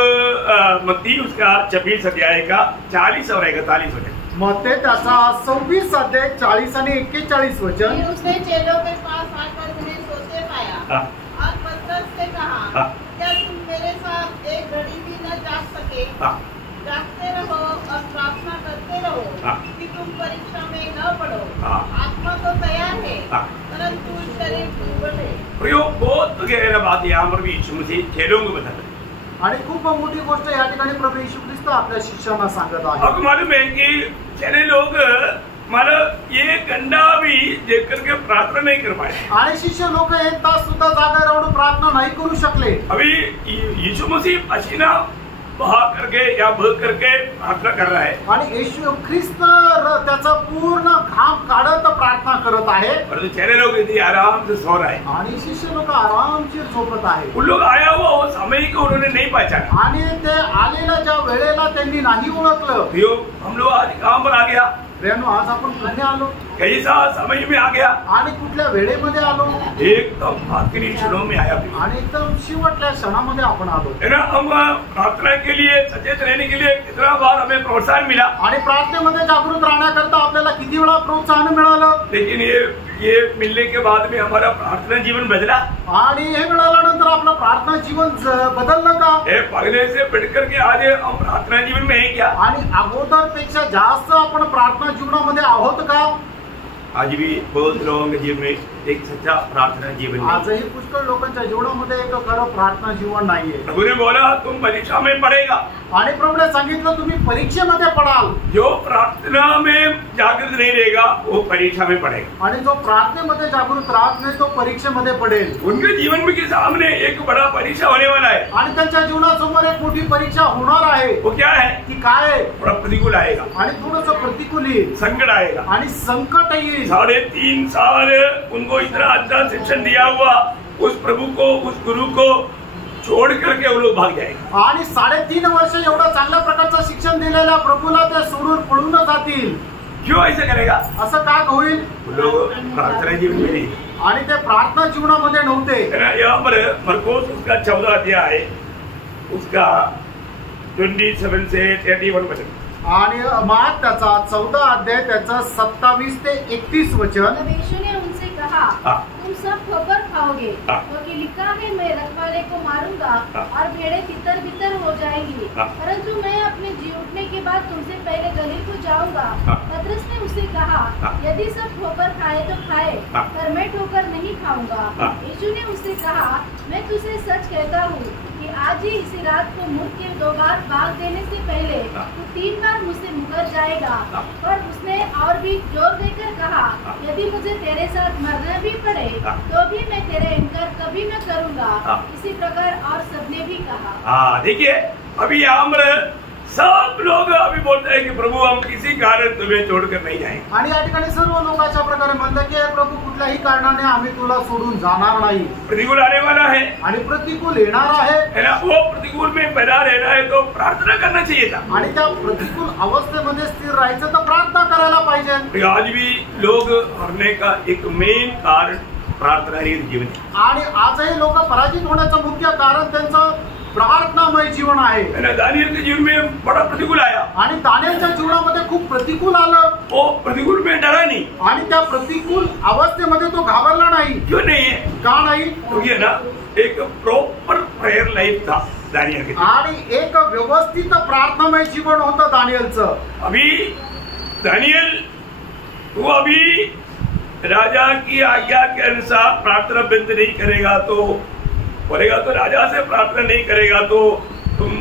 मत्ती उसका 26 अध्याय का 40 और 41 वचन, मत्ते त्याचा 26 अध्याय 40 आणि 41 वचन. फिर उसने चेलों के पास आकर उन्हें सोते पाया हाँ, और पतरस से कहा, हाँ, क्या तुम मेरे साथ एक घड़ी भी न जाग सके? हाँ, जागते रहो और प्रार्थना करते रहो हाँ, कि तुम परीक्षा में न पड़ो. हाँ, आत्मा तो तैयार है हाँ. परंतु शरीर दुर्बल है. प्रयोग बहुत गहरा बात यहाँ पर भी यीशु मसीह 6 लोगों को बताता है. आणि खूप मोठी गोष्ट या ठिकाणी प्रभू येशू ख्रिस्त आपल्या शिष्यांना सांगत आहे. आपको मालूम है कि 6 लोग मतलब ये घंटा भी देख करके प्रार्थना नहीं कर पाए. आणि शिष्य लोक 1 तास सुद्धा जागा राहून प्रार्थना नाही करू शकले. अभी यीशु मसीह पसीना बहा करके या बह करके प्रार्थना कर रहा है, आणि येशू ख्रिस्त त्याचा पूर्ण घाम काढत प्रार्थना करत आहे. और तो 6 लोग इतनी आराम से सो रहा है. आणि शिष्य लोक आरामशीर झोपत आहे. उन लोग आया हुआ वो समय को उन्होंने नहीं पहचाना. आणि ते आलेल्या ज्या वेळेला त्यांनी नाही ओळखलं. यो हम लोग आज काम पर आ गया, प्रियांनो, आज आपण कुठे आलो कैसा समय में आ गया, आणि कुठल्या वेळेमध्ये आलो. एकदम आखिरी क्षणों में आया. आणि एकदम शेवटल्या क्षणामध्ये आपण आलो. है ना, हम प्रार्थना के लिए सचेत रहने के लिए कितना बार हमें प्रोत्साहन मिला, आणि प्रार्थनेमध्ये जागृत राहण्याकरता आपल्याला किती वेळा प्रोत्साहन मिळालं. लेकिन ये मिलने के बाद में हमारा प्रार्थना जीवन बदला. आणि हे मिळाल्यानंतर आपलं प्रार्थना जीवन बदललं का? ये पहले से बढ़ करके आज हम प्रार्थना जीवन में है क्या? आणि अगोदरपेक्षा जास्त आपण प्रार्थना जीवनामध्ये आहोत का? आज भी बहुत लोगों के जीवन में एक सच्चा प्रार्थना जीवन नहीं. आजही पुष्कळ लोकांच्या जीवनामध्ये एक खरं प्रार्थना जीवन नाहीये. प्रभु ने बोला तुम परीक्षा में पड़ेगा. आणि प्रभूने सांगितलं तुम्ही परीक्षेमध्ये पडाल. जो प्रार्थना में जागृत नहीं रहेगा वो परीक्षा में पड़ेगा. आणि जो प्रार्थनेमध्ये जागृत राहत नाही तो परीक्षेमध्ये पडेल. उनके जीवन में के सामने एक बड़ा परीक्षा होने वाला है. आणि त्यांच्या जीवनासमोर एक मोठी परीक्षा होणार आहे. वो क्या है? ती काय आहे? बड़ा प्रतिकूल आएगा, आणि थोडंसं प्रतिकूल येईल संकट आएगा. आणि संकट येईल. 3.5 साल उनको इतना अच्छा शिक्षण दिया हुआ उस प्रभु को, उस गुरु को छोड़ करके वो लोग भाग जाएंगे. आणि 3.5 वर्ष एवढं चांगल्या प्रकारचं शिक्षण दिलेल्या प्रभूला ते सोडून पळून जातील. क्यों ऐसा करेगा? असं का होईल? वो लोग प्रार्थना जीवन में नहीं. आणि ते प्रार्थना जीवनामध्ये नव्हते. यहाँ पर मरकोस उसका 14 अध्याय उसका 27 से 31 वचन. आणि मार्क त्याचा 14 अध्याय त्याचा 27 ते 31 वचन. तब यीशु ने उनसे कहा, हाँ। तुम सब ठोकर खाओगे, हाँ। क्योंकि लिखा है मैं रखवाले को मारूंगा हाँ। और भेड़ें तितर बितर हो जाएंगी, हाँ। परंतु मैं अपने जी उठने के बाद तुमसे पहले गलील को जाऊंगा. हाँ। पतरस ने उसे कहा, हाँ। यदि सब ठोकर खाए तो खाए, हाँ। पर मैं ठोकर नहीं खाऊंगा. हाँ। यीशु ने उसे कहा, मैं तुझसे सच कहता हूँ कि आज ही इसी रात को मुझ के 2 बार भाग देने से पहले हाँ। तू 3 बार मुझसे मुकर जाएगा. हाँ। पर उसने और भी जोर देकर कहा, हाँ। यदि मुझे तेरे साथ मरना भी पड़े हाँ। तो भी मैं तेरे इनकार कभी न करूंगा. हाँ। इसी प्रकार और सबने भी कहा. हाँ, देखिए अभी यहाँ पर सब लोग अभी बोलते हैं कि प्रभु हम किसी कारण तुम्हें छोड़कर नहीं जाएंगे. आणि या ठिकाणी सर्व लोक अशा प्रकारे म्हणतात की प्रभू कुठल्याही कारणाने आम्ही तुला सोडून जाणार नाही. प्रतिकूल आने वाला है, आणि प्रतिकूल येणार आहे. है ना. वो प्रतिकूल में बना रहना है तो प्रार्थना करना चाहिए था. आणि त्या प्रतिकूल अवस्थेमध्ये स्थिर राहायचं तर प्रार्थना करायला पाहिजे. आज भी लोग हारने का एक मेन कारण प्रार्थना ही जीवन है. आणि आजही लोक पराजित होण्याचं मुख्य कारण त्यांचं प्रार्थनामय जीवन आहे. दानियल के जीवन में बड़ा प्रतिकूल आया आणि दानियलच्या जीवनामध्ये खूप प्रतिकूल आलं. वो प्रतिकूल में डरा नहीं. आणि त्या प्रतिकूल अवस्थेमध्ये तो घाबरला नाही. क्यों नहीं है? का नाही? तो ये ना एक प्रॉपर प्रेयर लाइफ था दानियल के. आणि एक व्यवस्थित प्रार्थनामय जीवन होतं दानियलचं. अभी दानियल वो अभी राजा की आज्ञा के अनुसार प्रार्थना बंद नहीं करेगा तो बोलेगा तो राजा से प्रार्थना नहीं करेगा तो तुम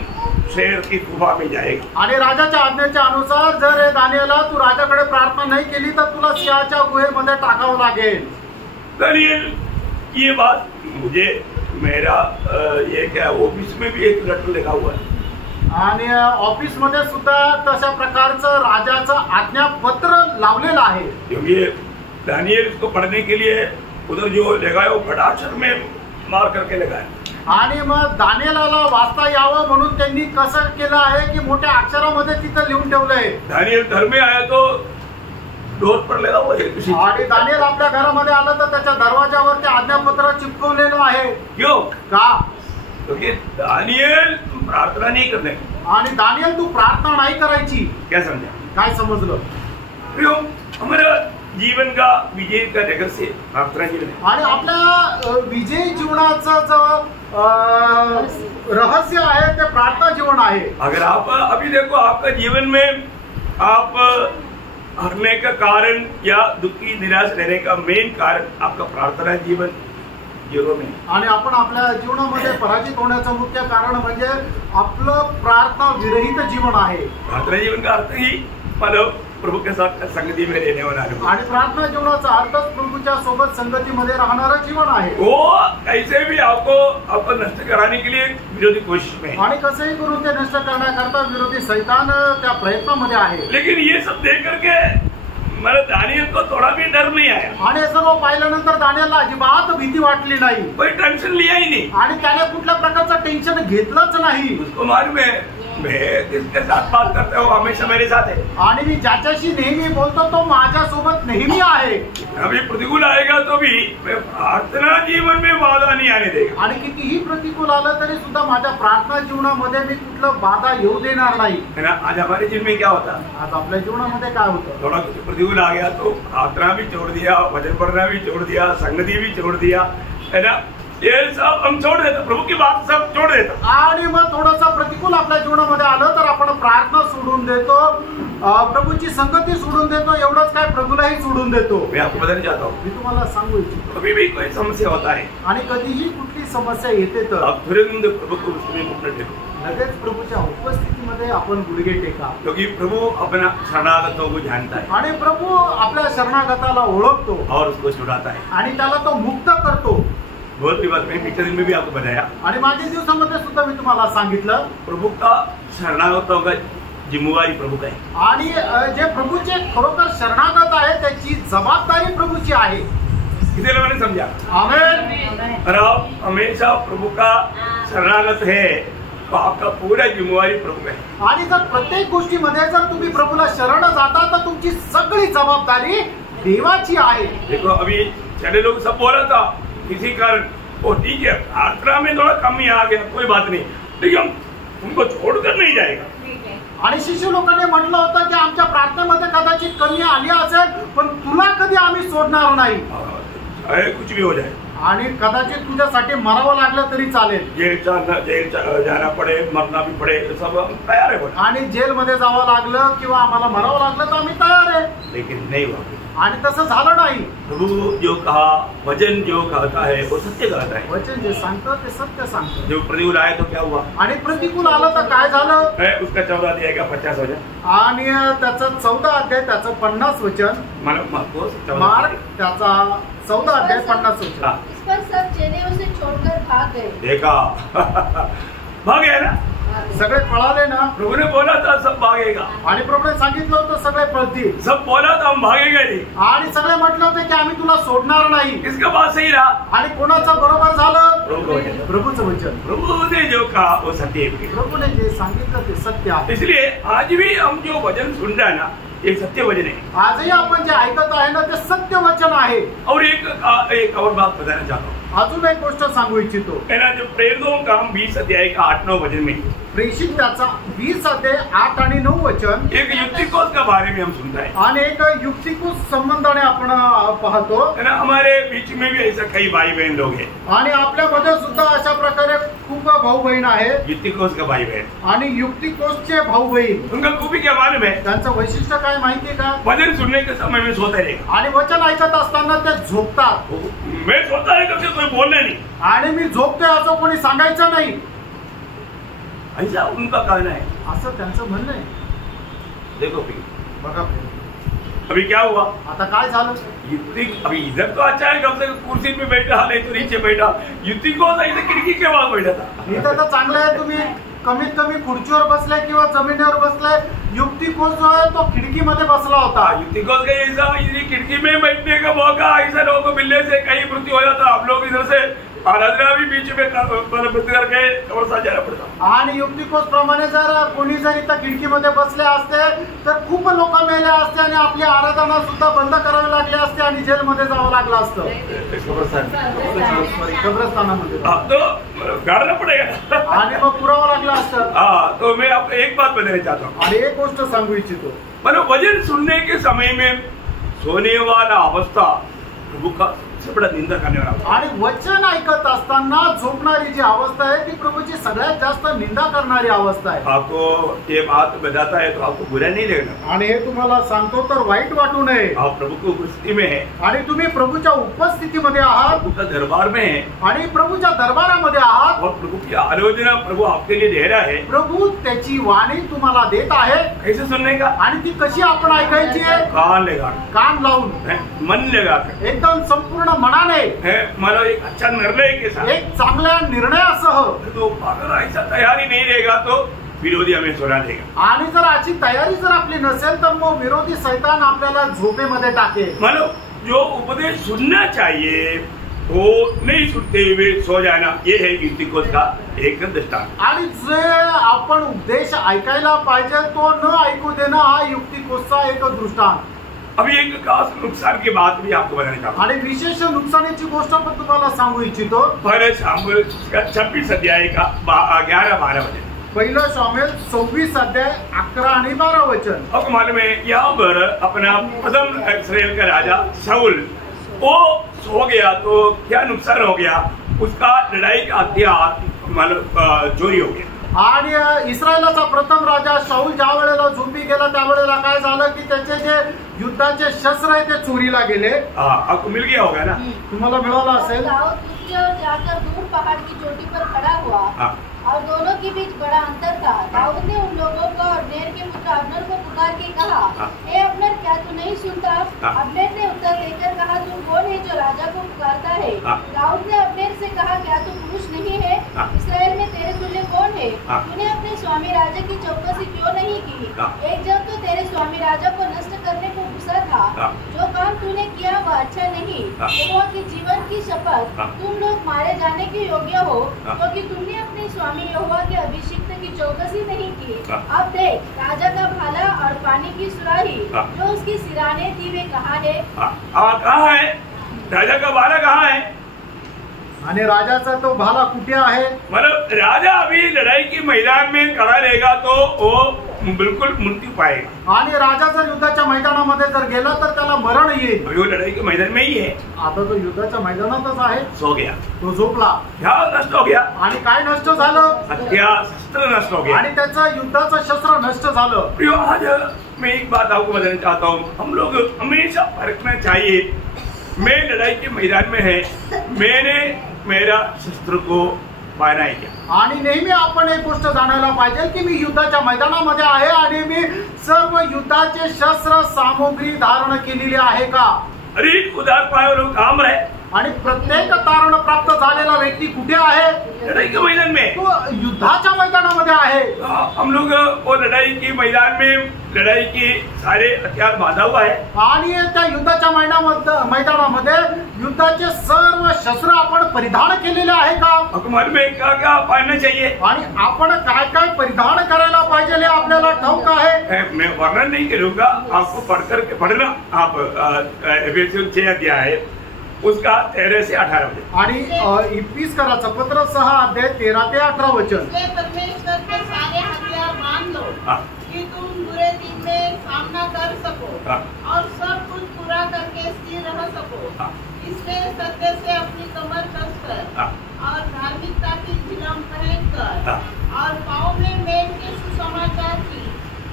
शेर की गुफा में जाएगा. आणि राजाच्या आज्ञेच्या अनुसार जर हे दानियला तू राजाकडे प्रार्थना नाही केली तर तुला सिंहाच्या गुहेमध्ये टाकावं लागेल. दानियल ये बात मुझे मेरा ये क्या ऑफिस में भी एक लेटर लिखा हुआ है. आणि ऑफिस मध्ये सुद्धा तशा प्रकारचं राजाचं आज्ञापत्र लावलेलं आहे. क्योंकि दानियल इसको पढ़ने के लिए उधर जो लगाया वो बड़ा अक्षर में मार करके लगाया. आणि मग दानियलाला वाचता यावं म्हणून त्यांनी कसं केलं आहे की मोठ्या अक्षरामध्ये तिथं लिहून ठेवलंय. दानियल घर में आया तो डोर पर लगा हुआ है किसी. आणि दानियल आपल्या घरामध्ये आलं तर त्याच्या दरवाजावर ते आज्ञापत्र चिपकवलेलं आहे. क्यों? का? क्योंकि दानियल तुम प्रार्थना नहीं करने. आणि दानियल तू प्रार्थना नाही करायची. क्या समझा? काय समजलं? क्यों? हमारा जीवन का विजय का रहस्य प्रार्थना जीवन है. आणि आपल्या विजयी जीवनाचं जो रहस्य आहे ते प्रार्थना जीवन आहे. अगर आप अभी देखो आपका जीवन में आप हारने का कारण या दुखी निराश रहने का मेन कारण आपका प्रार्थना जीवन जीरो में. आणि आपण आपल्या जीवनामध्ये पराजित होण्याचं मुख्य कारण म्हणजे आपलं प्रार्थना विरहित जीवन आहे. प्रार्थना जीवन का अर्थ ही मतलब प्रभु के साथ संगति में रहने वाला है. आणि प्रार्थना जीवनाचा अर्थच प्रभूच्या सोबत संगतीमध्ये राहणारं जीवन आहे. वो कैसे भी आपको नष्ट कराने के लिए विरोधी कोशिश में. आणि कसंही करून ते नष्ट करण्याकरता विरोधी सैतान त्या प्रयत्नामध्ये आहे. लेकिन ये सब देख करके मला दानियल को थोड़ा भी डर नहीं आया. आणि हे सर्व पाहिल्यानंतर दानियलला अजिबात भीती वाटली नाही. कोई टेंशन लिया ही नहीं. आणि त्याने कुठल्या प्रकारचं टेन्शन घेतलंच नाही. उसको मालूम है मैं किसके साथ बात करता हूँ हमेशा मेरे साथ है. आणि मी ज्याच्याशी नेहमी बोलतो तो माझ्यासोबत नेहमी आहे. अभी प्रतिकूल आएगा तो भी मैं प्रार्थना जीवन में बाधा नहीं आने देगा. आणि कितीही प्रतिकूल आलं तरी सुद्धा माझ्या प्रार्थना जीवनामध्ये मी कुठलं बाधा येऊ देणार नाही. है ना. आज हमारे जीवन में क्या होता? आज आपल्या जीवनामध्ये काय होतं? थोड़ा कुछ प्रतिकूल आ गया तो प्रार्थना भी छोड़ दिया, वचन पढ़ना भी छोड़ दिया, संगति भी छोड़ दिया, है ना. ये सब हम छोड़ देते, प्रभु की बात सब छोड़ देते. आणि मग थोडंसं प्रतिकूल आपल्या जीवनामध्ये आलं तर आपण प्रार्थना सोडून देतो, प्रभूची संगती सोडून देतो, एवढंच काय प्रभूलाही सोडून देतो. मैं आपको बताना चाहता हूँ मी तुम्हाला सांगू इच्छितो कभी भी कोई समस्या होता है आणि कधीही कुठली समस्या येते तर आप तुरंत प्रभु को उसमें घुटने टेको. लगेच प्रभूच्या उपस्थितीमध्ये आपण गुडघे टेका. क्योंकि प्रभु अपना शरणागतों को जानता है आणि प्रभू आपल्या शरणागताला ओळखतो और उसको छुड़ाता है. आणि त्याला तो मुक्त करतो. बहुत ही बात मैं पिछले दिन में भी आपको बताया. आणि मागील दिवसामध्ये सुद्धा मी तुम्हाला सांगितलं प्रभु का शरणागतों का जिम्मेवारी प्रभु का है. आणि जे प्रभूचे खरोखर शरणागत आहे त्याची जबाबदारी प्रभूची आहे. कितने लोगों ने समझा? आमेन. और आप हमेशा प्रभु का शरणागत है तो आपका पूरा जिम्मेवारी प्रभु का है. आणि जर प्रत्येक गोष्टीमध्ये जर तुम्ही प्रभूला शरण जाता तर तुमची सगळी जबाबदारी देवाची आहे. देखो अभी चले लोग सब बोला था किसी कारण वो ठीक है प्रार्थना में थोड़ा कमी आ गया कोई बात नहीं लेकिन हम उनको छोड़कर नहीं जाएगा. आणि शिष्य लोकांनी म्हटलं होतं की आमच्या प्रार्थनेमध्ये कदाचित कमी आली असेल पण तुला कधी आम्ही सोडणार नाही. चाहे कुछ भी हो जाए. आणि कदाचित तुझ्यासाठी मरावं लागलं तरी चालेल. जेल जाना पड़े मरना भी पड़े तो सब हम तैयार है. आणि जेलमध्ये जावं लागलं किंवा आम्हाला मरावं लागलं तर आम्ही तयार आहे. लेकिन नहीं हुआ. आणि तसं झालं नाही. प्रभु जो कहा वचन जो कहता है वो सत्य कहता है. वचन जे सांगतं ते सत्य सांगतं. जो प्रतिकूल आए तो क्या हुआ? आणि प्रतिकूल आलं तर काय झालं? उसका 14 अध्याय का 50 वचन आणि त्याचं 14 अध्याय त्याचं 50 वचन मार्क त्याचा 14 अध्याय 50 वचन. इस पर सब चेले उसे छोड़कर भाग गए. देखा भाग गया ना. सगळे पळाले ना. प्रभु ने बोला था सब भागेगा. आणि प्रभूने सांगितलं होतं सगळे पळतील. सब बोला था हम भागेंगे नहीं. आणि सगळे म्हटलं होते की आम्ही तुला सोडणार नाही. किसका बात सही रहा? आणि कोणाचं बरोबर झालं? प्रभुचं वचन. प्रभु ने जो कहा वो सत्य है. प्रभूने जे सांगितलं ते सत्य आहे. इसलिए आज भी हम जो वचन सुन रहे हैं ना ये सत्य वचन है. आजही आपण जे ऐकत आहे ना ते सत्य वचन आहे. और एक और बात बताना चाहता हूँ. अजून एक गोष्ट सांगू इच्छितो. है ना, जो प्रेरितों का काम 20 अध्याय का 8-9 वचन में प्रेषित त्याचा 20 अध्याय 8 आणि 9 वचन एक युक्तिकोस का बारे में हम सुनता है. आणि एक युक्तिकुस संबंधाने आपण पाहतो. है ना, हमारे बीच में भी ऐसा कई भाई बहन लोग हैं. आणि आपल्यामध्ये सुद्धा अशा प्रकारे खूप भाऊ बहीण आहे. युक्तिकोस का भाई बहन आणि युक्तिकोसचे भाऊ बहीण, उनका खूबी क्या मालूम है, त्यांचं वैशिष्ट्य काय माहितीये का? वचन सुनने के समय में सोते रहे. आणि वचन ऐकत असताना ते झोपतात. मैं सोता है कभी कोई बोलना नहीं, आणि मी झोपतोय असं कोणी सांगायचं नाही, ऐसा उनका कहना है. असं त्यांचं म्हणणं आहे. देखो फिर बघा अभी क्या हुआ, आता काय झालं. युक्तिक अभी इधर तो अच्छा है, कम से कम कुर्सी पे बैठा, नहीं तो नीचे बैठा. युक्तिकोस ऐसे खिड़की के पास बैठा था. इथं तर चांगलं आहे, तुम्ही कमीत कमी खुर्चीवर बसले किंवा जमिनीवर बसले. युक्तिकोस जो आहे तो खिडकीमध्ये बसला होता. युक्तिकोस का ऐसा इधर खिड़की में बैठने का मौका ऐसा लोगों को मिलने से कहीं मृत्यु हो जाता. आप लोग इधर से आराधना भी बीच में करके कब्र जाना पड़ता. आणि युक्तिकोस प्रमाणे जर कोणी जर इथं खिडकीमध्ये बसले असते तर खूप लोक मेले असते आणि आपली आराधना सुद्धा बंद करावी लागली असते आणि जेलमध्ये जावं लागलं असतं. कब्रस्तानामध्ये तो गाड़ना पड़ेगा. आणि मग पुरावं लागलं असतं. हाँ, तो मैं आपको एक बात बताना चाहता हूँ. आणि एक गोष्ट सांगू इच्छितो. मतलब वचन सुनने के समय में सोने वाला अवस्था प्रभु का सबसे बड़ा निंदा करने वाला. आणि वचन ऐकत असताना झोपणारी जी अवस्था आहे ती प्रभूची सगळ्यात जास्त निंदा करणारी अवस्था आहे. आपको ये बात बताता है तो आपको बुरा नहीं लगना. आणि हे तुम्हाला सांगतो तर वाईट वाटू नये. आप प्रभु की उपस्थिति में है, आणि तुम्ही प्रभूच्या उपस्थितीमध्ये आहात प्रभु का दरबार में है, आणि प्रभूच्या दरबारामध्ये आहात. और प्रभु की आलोचना प्रभु आपके लिए दे रहा है. प्रभू त्याची वाणी तुम्हाला देत आहे. कैसे सुनने का, आणि ती कशी आपण ऐकायची आहे? कान लगा, कान लावून, मन लगा कर, एकदम संपूर्ण मनाने, मतलब एक अच्छा निर्णय के साथ, एक चांगल्या निर्णयासह. तो अगर ऐसा तैयारी नहीं रहेगा तो विरोधी हमें सुना देगा. आणि जर अशी तयारी जर आपली नसेल तर मग विरोधी शैतान आपल्याला झोपेमध्ये टाकेल. मतलब जो उपदेश सुनना चाहिए वो नहीं सुनते हुए सो जाना, ये है युक्तिकोस का एक दृष्टांत. आणि जे आपण उपदेश ऐकायला पाहिजे तो न ऐकू देणं हा युक्तिकोसचा एक दृष्टांत. अभी एक खास नुकसान की बात भी आपको बताना चाहूँ. आणि विशेष नुकसानीची गोष्ट पण तुम्हाला सांगू इच्छितो. पहले शामुएल 26 अध्याय का 11-12 वचन. पहिलं शामुएल 26 अध्याय 11 आणि 12 वचन. आपको मालूम है यहाँ पर अपना प्रथम इस्राएल का राजा शाऊल वो सो गया तो क्या नुकसान हो गया, उसका लड़ाई का हथियार मतलब चोरी हो गया. आणि इस्रायलाचा प्रथम राजा शाऊल ज्या वेळेला झोपी गेला त्यावेळेला काय झालं की त्याचे जे युद्धाचे शस्त्र आहे ते चोरीला गेले. आपको मिल गया होगा ना, तुम्हाला मिळालं असेल. दाऊद दूसरी ओर जाकर दूर पहाड़ की चोटी पर खड़ा हुआ और दोनों के बीच बड़ा अंतर था. दाऊद ने उन लोगों को और नेर के पुत्र अब्नेर को पुकार के कहा, हे अब्नेर, क्या तू नहीं सुनता? अब्नेर ने उत्तर देकर कहा, तू कौन है जो राजा को पुकारता है? दाऊद ने अब्नेर से कहा, क्या तू पुरुष नहीं है? इस्राएल में तेरे तुल्य कौन है? तूने अपने स्वामी राजा की चौकसी क्यों नहीं की? एक जब तो तेरे स्वामी राजा को नष्ट करने को गुस्सा था. जो काम तूने किया वह अच्छा नहीं. यहोवा के जीवन की शपथ, तुम लोग मारे जाने के योग्य हो, क्योंकि तुमने अपने स्वामी यहोवा के अभिषिक्त की चौकसी नहीं की. अब देख, राजा का भाला और पानी की सुराही जो उसकी सिराने थी वे कहाँ है? कहाँ है राजा का भाला, कहाँ है? आणि राजाचा तो भाला कुठे आहे? मतलब राजा अभी लड़ाई की मैदान में खड़ा रहेगा तो वो बिल्कुल मृत्यू पाएगा. आणि राजा जर युद्धाच्या मैदानामध्ये जर गेला तर त्याला मरण येईल. अभी वो लड़ाई के मैदान में ही है. आता तो युद्धाच्या मैदानातच आहे. सो गया, तो झोपला. क्या नष्ट हो गया? आणि काय नष्ट झालं? हथियार शस्त्र नष्ट हो गया आणि त्याचं युद्धाचं शस्त्र नष्ट झालं. प्रियो, आज मैं एक बात आपको बताना चाहता हूँ. हम लोग हमेशा परखना चाहिए, मैं लड़ाई के मैदान में है, मैंने मेरा शस्त्र को पाहना है क्या? आणि नेहमी आपण एक गोष्ट जाणायला पाहिजे की मी युद्धाच्या मैदानामध्ये आहे आणि मी सर्व युद्धाचे शस्त्र सामग्री धारण केलेली आहे का? अरे उदार पाए लोग काम है. आणि प्रत्येक तारण प्राप्त झालेला व्यक्ती कुठे आहे? लड़ाई के मैदान में. तो युद्धाच्या मैदानामध्ये आहे. हम लोग वो लड़ाई के मैदान में लड़ाई के सारे हथियार बांधा हुआ है. आणि त्या युद्धाच्या मैदानामध्ये युद्धाचे सर्व शस्त्र आपण परिधान केलेले आहे का? हुकूमत में क्या क्या पहनना चाहिए आणि आपण काय काय परिधान करायला पाहिजे हे आपल्याला ठाऊक आहे. मैं वर्णन नहीं करूंगा, आपको पढ़कर के पढ़ना. आप एफएससी 6 अध्याय उसका 13 से 18 बजे। आणि इप्पिसकराचं पत्र 6 अध्याय 13 ते 18 वचन। इसलिए परमेश्वर के सारे हथियार बांध लो हाँ। कि तुम बुरे दिन में सामना कर सको हाँ। और सब कुछ पूरा करके स्थिर रह सको। हाँ। इसलिए सत्य से अपनी कमर कसकर हाँ। और धार्मिकता की झिलम पहनकर हाँ। और पाँव में मेल के सुसमाचार की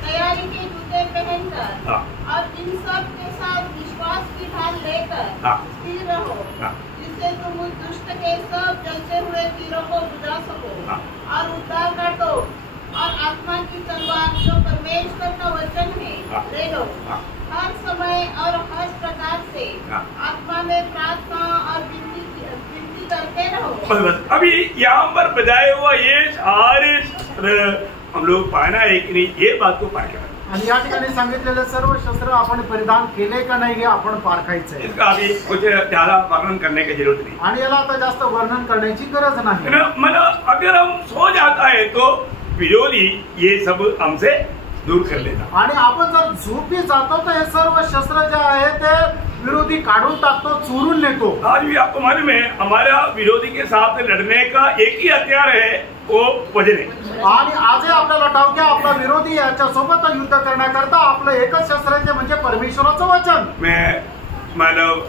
तैयारी के जूते पहनकर हाँ। और इन सब के साथ विश्वास की ढाल लेकर हाँ। स्थिर रहो, हाँ। जिससे तुम उस दुष्ट के सब जलते हुए तीरों को बुझा सको हाँ। और उद्धार का टोप और आत्मा की तलवार जो परमेश्वर का वचन है हाँ। ले लो। हाँ। हर समय और हर प्रकार से हाँ। आत्मा में प्रार्थना और विनती करते रहो। बस अभी यहाँ पर बजाए हुआ ये सारे शस्त्र हम लोग पाना है कि नहीं, ये बात को पार करना। आणि या ठिकाणी सांगितलेले सर्व शस्त्र आपण परिधान केले का नाही हे आपण पारखायचं आहे। इसका अभी कुछ ज्यादा वर्णन करने की जरूरत नहीं आणि याला आता जास्त वर्णन करण्याची गरज है नाही। ना। मतलब अगर हम सो जाता है तो विरोधी ये सब हमसे दूर कर लेता। आणि आपण जर झोपी जातो तर हे सर्व शस्त्र जे आहे ते विरोधी काढून टाकतो, चोरून नेतो। आज भी आपको मालूम है हमारा विरोधी के साथ लड़ने का एक ही हथियार है, वो वचन है। आणि आजही आपल्याला ठाऊक आहे आपला विरोधी याच्या सोबत युद्ध करण्याकरता आपलं एकच शस्त्र आहे ते म्हणजे परमेश्वराचं वचन। मैं मतलब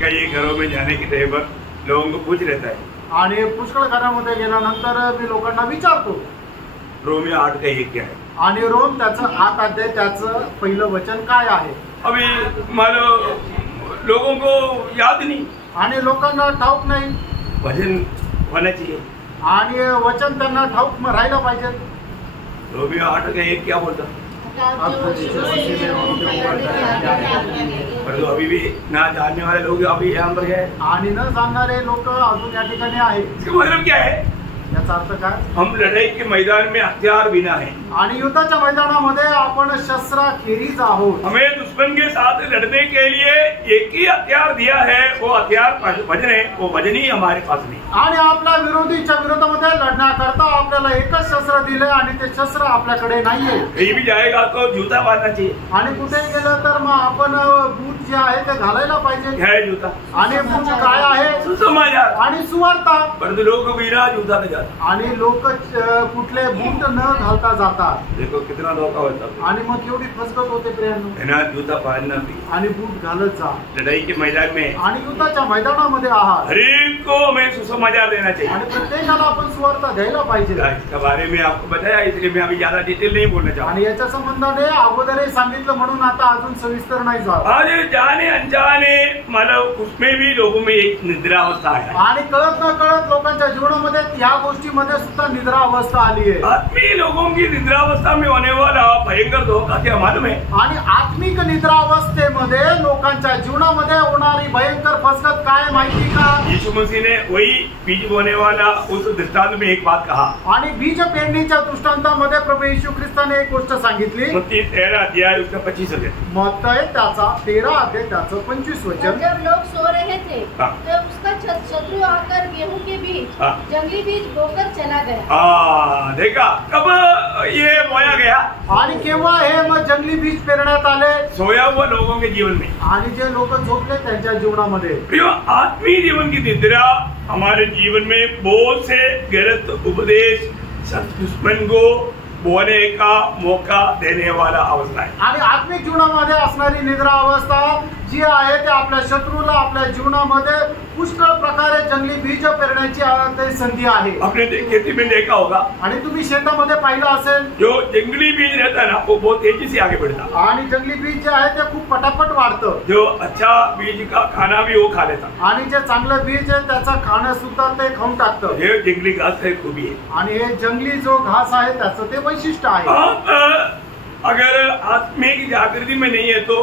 कई घरों में जाने की टाइम पर लोगों को पूछ लेता है, आणि पुष्कळ घरामध्ये गेल्यानंतर मी लोकांना विचारतो रोमियो 8 का ये क्या है। आणि रोम त्याचं 8 अध्याय त्याचं पहिलं वचन काय आहे। अभी मानो लोगों को याद नहीं, आणि लोकांना ठाऊक नाही वचन होना चाहिए। आणि वचन त्यांना ठाऊक राहिलं पाहिजे। रोमियो 8 का ये क्या बोलता, पर तो अभी भी ना जानने वाले लोग अभी यहाँ पर है। आणि न जाणणारे लोक अजून या ठिकाणी आहे। इसका मतलब क्या है, याचा अर्थ काय, हम लड़ाई के मैदान में हथियार बिना है। आणि युद्धाच्या मैदानामध्ये आपण शस्त्राखेरीज आहोत। हमें दुश्मन के साथ लड़ने के लिए एक ही हथियार दिया है, वो हथियार वजन है, वो वजन ही हमारे पास नहीं। आणि आपल्या विरोधीच्या विरोधामध्ये लढण्याकरता आपल्याला एकच शस्त्र दिले आणि ते शस्त्र आपल्याकडे नाहीये। कहीं भी जाएगा तो जूता बांधना चाहिए। आणि कुठे गेलं तर मग आपण बूट जे आहे ते घालायला पाहिजे। क्या है जूता, आणि बूट काय आहे, सुसमाचार। आणि सुवार्ता। परंतु लोग बिना जूता के जाते, आणि लोक कुठले बूट न घालता जातात। देखो कितना धोखा होता है। आणि मग एवढी फसगत होते प्रियांनो। है ना, जूता पहनना भी, आणि बूट घालत जा। लड़ाई के मैदान में आणि युद्धाच्या मैदानामध्ये आहात हर एक को हमें सुसमाचार देना चाहिए। आणि प्रत्येकाला आपण सुवार्ता द्यायला पाहिजे। इसके बारे में आपको बताया, इसलिए मैं अभी ज्यादा डिटेल नहीं बोलना चाहूँगा। आणि याच्या संबंधाने अगोदरही सांगितलं म्हणून आता अजून सविस्तर नाही जात। आज जाने अनजाने मतलब उसमें भी लोगों में एक निद्रा अवस्था है। आणि कळत न कळत लोकांच्या जीवनामध्ये या गोष्टीमध्ये सुद्धा निद्रा अवस्था आली आहे। आत्मीय लोगों की निद्रा अवस्था में होने वाला भयंकर धोखा क्या मालूम है, आणि आत्मिक निद्रा अवस्थेमध्ये लोकांच्या जीवनामध्ये होणारी भयंकर फसगत काय माहिती का। यीशु मसीह ने वही बीज बोने वाला उस दृष्टांत में एक बात कहा। आणि बीज पेरणीच्या दृष्टांतामध्ये प्रभू येशू ख्रिस्ताने एक गोष्ट सांगितली। मत्ती 13 अध्याय उसका 25 अध्याय। मत्तय त्याचा 13 अध्याय त्याचं 25 वचन। जब लोग सो रहे थे हाँ। तब उसका शत्रु आकर गेहूं के बीच हाँ। जंगली बीज बोकर चला गया। देखा कब ये बोया गया, आणि केव्हा हे मग जंगली बीज पेरण्यात आले, सोया हुआ लोगों के जीवन में। आणि जे लोक झोपले त्यांच्या जीवनामध्ये। प्रियो, आत्मीय जीवन की निद्रा हमारे जीवन में बहुत से गलत उपदेश दुश्मन को बोने का मौका देने वाला अवस्था है। आणि आत्मिक जीवनामध्ये असणारी निद्रा अवस्था जी आहे ते आपल्या शत्रूला आपल्या जीवनामध्ये पुष्कळ प्रकारे जंगली बीज पेरण्याची ते संधी आहे। आपने खेती में देखा होगा, आणि तुम्ही शेतामध्ये पाहिलं असेल, जो जंगली बीज रहता है ना वो बहुत तेजी से आगे बढ़ता, आणि जंगली बीज जे आहे ते खूप पटापट वाढतं। जो अच्छा बीज का खाना भी वो खा लेता, आणि जे चांगलं बीज आहे त्याचं खाणं सुद्धा ते खाऊन टाकतं। ये जंगली घास है खूबी है। आणि हे जंगली जो घास आहे त्याचं ते वैशिष्ट्य आहे। आप अगर आत्मा की जागृति में नहीं है तो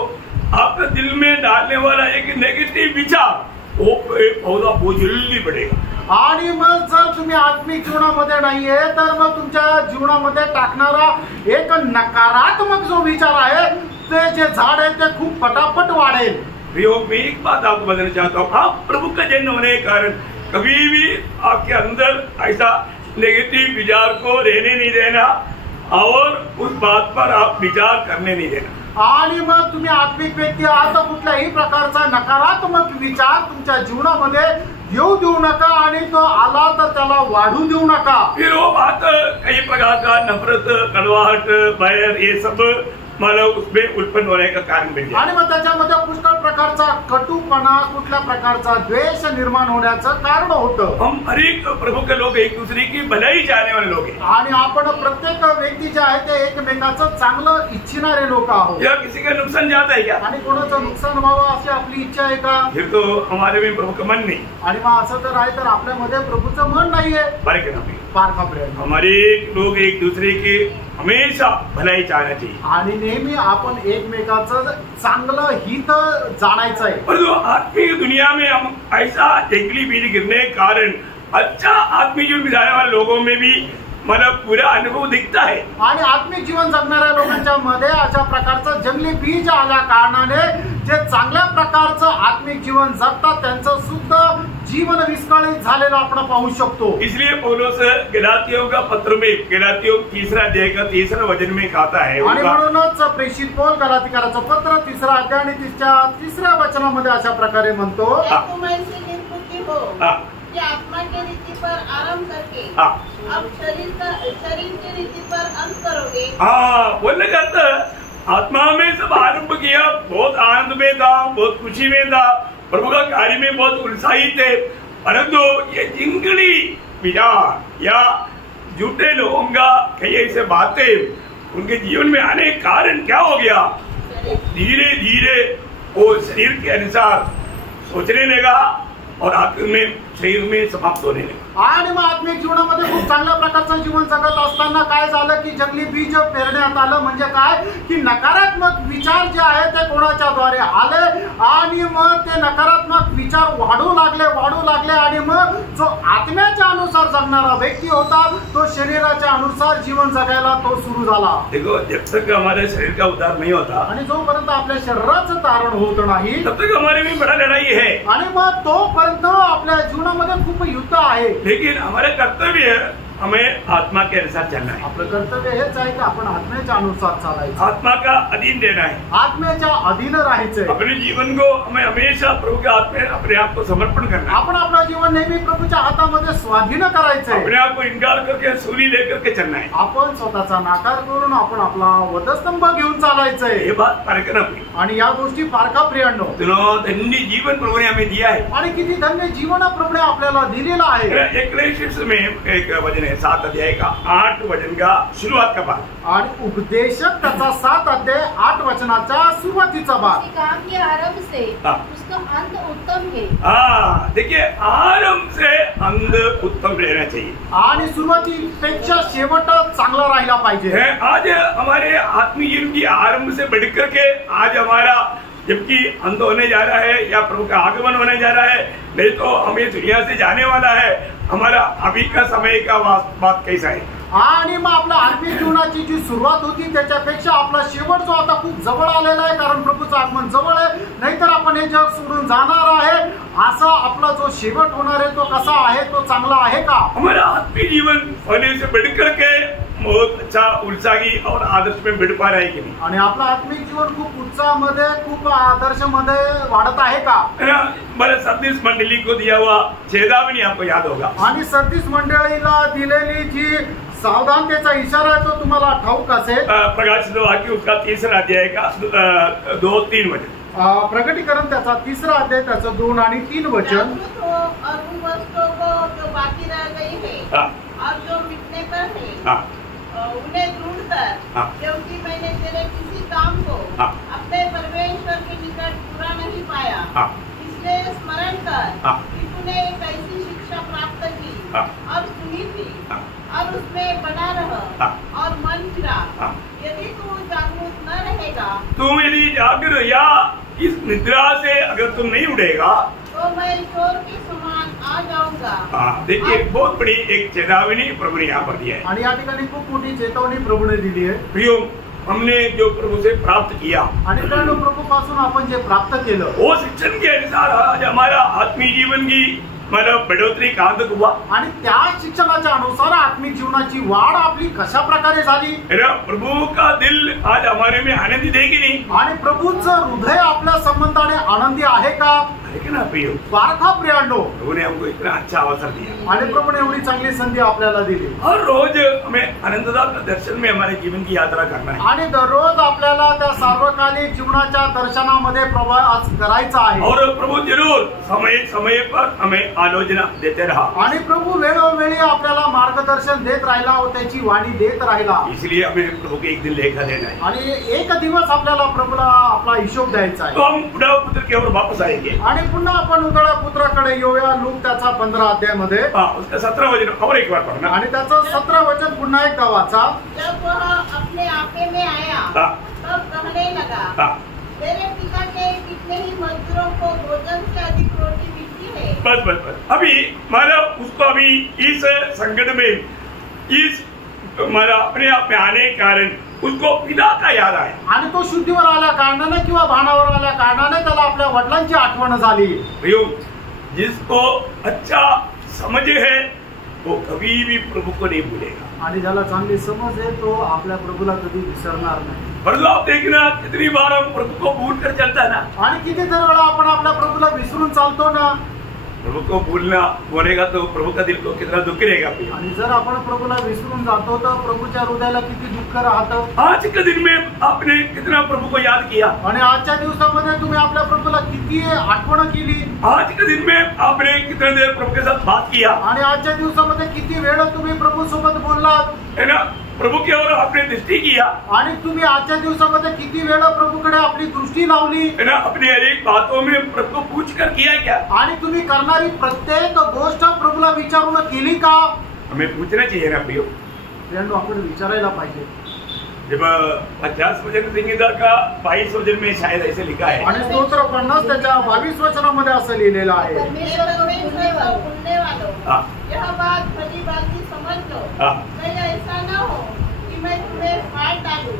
आपके दिल में डालने वाला एक नेगेटिव विचार वो पौधा बहुत जल्दी बढ़ेगा। आणि मग जर तुम्ही आत्मिक जीवनामध्ये नाहीये तर मग तुमच्या जीवनामध्ये टाकणारा एक नकारात्मक जो विचार आहे ते जे झाड आहे ते खूप पटापट वाढेल। मैं एक बात आपको बताना चाहता हूँ, आप प्रभु का जन होने के कारण कभी भी आपके अंदर ऐसा नेगेटिव विचार को रहने नहीं देना और उस बात पर आप विचार करने नहीं देना। आणि मग तुम्ही आत्मिक व्यक्ती आहात तर कुठल्याही प्रकारचा नकारात्मक विचार तुमच्या जीवनामध्ये येऊ देऊ नका आणि तो आला तर त्याला वाढू देऊ नका. फिर वो बात कई प्रकार का नफरत, कड़वाहट, बैर, ये सब मतलब उसमें उत्पन्न होने का कारण बन जाए. आणि मग त्याच्यामध्ये पुष्कळ प्रकारचा कटुपणा, कुठल्या प्रकारचा द्वेष निर्माण होण्याचं कारण होतं. हम हर एक प्रभु के लोग एक दूसरे की भलाई चाहने वाले लोग हैं. आणि आपण प्रत्येक व्यक्ती जे आहे ते एकमेकाचं चांगलं इच्छिणारे लोक आहोत. या किसी का नुकसान चाहता है क्या? आणि कोणाचं नुकसान व्हावं अशी आपली इच्छा आहे का? फिर तो हमारे में प्रभु का मन नहीं. आणि मग असं जर आहे तर आपल्यामध्ये प्रभूचं मन नाहीये. बारीक है ना भाई. पारखा प्रयत्न. हमारे लोग एक दूसरे की हमेशा भलाई चाहना चाहिए. आणि नेहमी आपण एकमेकाचं चांगलं हित जाणायचं आहे. परंतु आत्मिक दुनिया में हम ऐसा जंगली बीज गिरने के कारण अच्छा आत्मिक जीवन बिताने वाले लोगों में भी मतलब पूरा अनुभव दिखता है. आणि आत्मिक जीवन जगणाऱ्या लोकांच्या मध्ये अशा प्रकारचं जंगली बीज आल्या कारणाने जे चांगल्या प्रकारचं आत्मिक जीवन जगतात त्यांचं सुद्धा जीवन विस्कळीत झालेलं आपण पाहू शकतो. इसलिए पौलुस गलातियों का पत्र में गलातियों 3 अध्याय का 3 वचन में कहता है. आणि म्हणूनच प्रेषित पौल गलातिकराचं पत्र 3 अध्याय आणि 3 वचनामध्ये अशा प्रकारे म्हणतो, तुम ऐसे निर्बुद्धि हो कि आत्मा के रीति पर आरंभ करके अब शरीर के रीति पर अंत करोगे. बोलने का अर्थ आत्मा में सब आरंभ किया, बहुत आनंद में था, बहुत खुशी में था, प्रभु का कार्य में बहुत उत्साहित थे. परंतु ये जिंगली विचार या झूठे लोगों का कई ऐसे बातें उनके जीवन में आने के कारण क्या हो गया, धीरे धीरे वो शरीर के अनुसार सोचने लगा और आखिर में शरीर में समाप्त होने लगा. आणि मग आत्मिक जीवनामध्ये खूप चांगल्या प्रकारचं जीवन जगत असताना काय झालं की जंगली बीज पेरण्यात आलं. म्हणजे काय की नकारात्मक विचार जे आहे ते कोणाच्या द्वारे आले आणि मग ते नकारात्मक विचार वाढू लागले आणि मग जो आत्म्याच्या अनुसार जगणारा व्यक्ती होता तो शरीराच्या अनुसार जीवन जगायला तो सुरू झाला. देखो, जब तक हमारे शरीर का उद्धार नहीं होता आणि जोपर्यंत आपल्या शरीराचं तारण होत नाही तब तक हमारे में बड़ा लड़ाई है. आणि मग तोपर्यंत आपल्या जीवनामध्ये खूप युद्ध आहे. लेकिन हमारे कर्तव्य है हमें आत्मा के अनुसार चलना है. आपलं कर्तव्य हेच आहे की आपण आत्म्याच्या अनुसार चालायचं, आत्मा का अधीन देना है, आत्म्याच्या अधीन राहायचंय. अपने जीवन को हमें हमेशा प्रभु के हाथ में अपने आप को समर्पण करना है. आपण आपलं जीवन नेहमी प्रभूच्या हातामध्ये स्वाधीन करायचंय. अपने आप को इनकार करके सूली लेकर के चलना है. आपण स्वतःचा नाकार करून आपण आपला वधस्तंभ घेऊन चालायचंय. ये बात परखना पड़ी. आणि या गोष्टी पारखा प्रियांनो, धन्य जीवन प्रभु ने हमें दिया है. आणि किती धन्य जीवन प्रभूने आपल्याला दिलेलं आहे. एक्लेशियस में एक वचन है 7 अध्याय का 8 वचन का शुरुआत का भाग. आणि उपदेशक त्याचा 7 अध्याय 8 वचनाचा सुरुवातीचा भाग. काम के आरंभ से उसका अंत उत्तम है. देखिए, आरंभ से अंत उत्तम रहना चाहिए. आणि सुरुवातीपेक्षा शेवट चांगला राहिला पाहिजे. आज हमारे आत्मीय जीवन की आरंभ से बढ़कर के आज हमारा जबकि अंत होने जा रहा है या प्रभु का आगमन होने जा रहा है, नहीं तो हमें दुनिया से जाने वाला है. हमारा अभी का समय का बात कैसा है. आणि मग आपल्या आत्मिक जीवनाची जी सुरुवात होती त्याच्यापेक्षा आपला शेवट जो आता खूप जवळ आलेला आहे, कारण प्रभूचं आगमन जवळ आहे. नाहीतर आपण हे जग सोडून जाणार आहे. असा आपला जो शेवट होणार आहे तो कसा आहे, तो चांगला आहे का. हमारा आत्मिक जीवन होने से बढ़कर के बहुत अच्छा उत्साही और आदर्श में बढ़ पा रहा है कि नहीं. आणि आपलं आत्मिक जीवन खूप उत्साहामध्ये खूप आदर्शमध्ये वाढत आहे का. बरं, सरदीस मंडली को दिया हुआ चेतावनी आपको याद होगा. आणि सरदीस मंडळीला दिलेली जी सावधानतेचा इशारा आहे तो तुम्हाला ठाऊक असेल. प्रकाशित वाक्य उसका 3 अध्याय का 2-3 वचन. प्रकटीकरण त्याचा 3 अध्याय त्याचं 2 आणि 3 वचन. जागृत हो और उन वस्तुओं को जो बाकी रह गई है और जो मिटने पर है उन्हें ढूंढ कर, क्योंकि मैंने तेरे किसी काम को अपने परमेश्वर के निकट पूरा नहीं पाया, इसलिए स्मरण कर कि तूने एक ऐसी शिक्षा प्राप्त की और सुनी थी और उसमें बना रह और मन फिरा. यदि तू जागरूक न रहेगा, तुम यदि जागृत या इस निद्रा से अगर तुम नहीं उठेगा तो मैं चोर के समान आ जाऊंगा. देखिए, बहुत बड़ी एक चेतावनी प्रभु ने यहाँ पर दिया है. आणि या ठिकाणी खूप मोठी चेतावणी प्रभूने दिली आहे. प्रियो, हमने जो प्रभु से प्राप्त किया आणि प्रभू पासून आपण जे प्राप्त केलं वो शिक्षण के अनुसार आज हमारा आत्मीय जीवन की मतलब बढ़ोतरी कहाँ तक हुआ? आणि त्या शिक्षणाच्या अनुसार आत्मिक जीवनाची वाढ आपली कशा प्रकारे झाली? प्रभु का दिल आज हमारे में आनंदित है कि नहीं? आणि प्रभूचं हृदय आपल्या संबंधाने आनंदी आहे का? है ना प्रियो? बारका प्रियांनो, प्रभु ने हमको इतना अच्छा अवसर दिया आणि प्रभूने एवढी चांगली संधी आपल्याला दिली. हर रोज हमें आनंददायक दर्शन में हमारे जीवन की यात्रा करना है आणि दररोज आपल्याला त्या सार्वकालिक जीवनाच्या दर्शनामध्ये प्रवास करायचा आहे. और प्रभु जरूर समय समय पर हमें आलोचना देते रहा. आणि प्रभू वेळोवेळी आपल्याला मार्गदर्शन देत राहिला व त्याची वाणी देत राहिला. इसलिए हमें प्रभु के एक दिन लेखा देना है. आणि एक दिवस आपल्याला प्रभूला आपला हिशोब द्यायचा तो आहे. हम उड़ाव पुत्र की ओर वापस आएंगे. आणि पुन्हा आपण उदळ्या पुत्राकडे येऊया. लूक त्याचा 15 अध्यायामध्ये उसका 17 वचन और एक बार पढ़ना. आणि त्याचं 17 वचन पुन्हा एकदा वाचा. जब वह अपने आपे में आया तब कहने लगा, मेरे पिता के कितने ही मजदूरों को भोजन से अधिक रोटी मिलती है. बस अभी मतलब उसको अभी इस संकट में इस मतलब अपने आप में आने के कारण उसको पिता का याद आया. आणि तो शुद्धीवर आल्या कारणाने किंवा भानावर आल्या कारणाने त्याला आपल्या वडिलांची आठवण झाली. जिसको अच्छा समझे है वो कभी भी प्रभु को नहीं भूलेगा. आणि ज्याला चांगली समज आहे तो आपल्या प्रभूला कधी विसरणार नाही. परंतु आप देखना कितनी बार हम प्रभु को भूल कर चलता है ना. आणि किती वेळा आपण आपल्या प्रभूला विसरून चालतो ना. प्रभु को भूलना बोलेगा तो प्रभु का दिल को कितना दुख रहेगा. आणि जर आपण प्रभूला विसरून जातो तर प्रभूच्या हृदयाला किती दुःख राहतं. आज के दिन में आपने कितना प्रभु को याद किया. आणि आजच्या दिवसामध्ये तुम्ही आपल्या प्रभूला किती आठवण केली. आज के दिन में आपने कितने देर प्रभु के साथ बात किया. आणि आजच्या दिवसामध्ये किती वेळ तुम्ही प्रभू सोबत बोललात. है ना. प्रभु की ओर आपने दृष्टी किया. आणि तुम्ही आजच्या दिवसामध्ये किती वेळ प्रभूकडे आपली दृष्टी लावली. है ना. अपनी हर एक बातों में प्रभु को पूछ कर किया क्या. आणि तुम्ही करणारी प्रत्येक गोष्ट प्रभूला विचारून केली का. हमें पूछना चाहिए ना प्रियो. फ्रेंड आपण विचारायला पाहिजे. जब 50 वचन संहिता का 22 वचन में शायद ऐसे लिखा है. आणि स्तोत्र 50 त्याच्या 22 वचनामध्ये असं लिहिलेलं आहे. परमेश्वर को भूलने वालों, यह बात भली भांति समझ लो, कहीं ऐसा न हो कि मैं तुम्हें फाड़ डालूं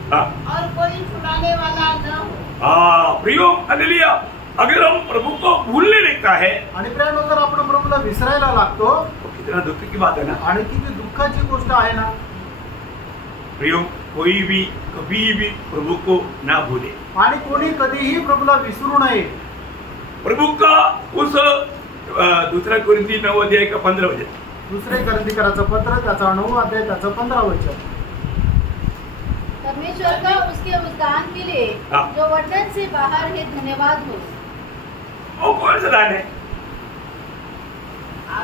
और कोई छुड़ाने वाला न हो. प्रियो हालेलुया. अगर हम प्रभु को भूलने लगता है आणि फ्रेंड जर आपण प्रभूला विसरायला लागतो तो कितना दुख की बात है ना. आणि किती दुःखाची गोष्ट आहे ना. प्रियो कोई भी कभी भी प्रभु को ना भूले. आणि कोणी कधीही प्रभूला विसरू नये. प्रभु का उस दूसरा कोरिंथी 9 अध्याय का 15 वचन. दुसरे कोरिंथीकराचं पत्र त्याचा 9 अध्याय त्याचं 15 वचन. परमेश्वर का उसके उद्धार के लिए जो वर्णन से बाहर है धन्यवाद हो. वो कौन सा दान है.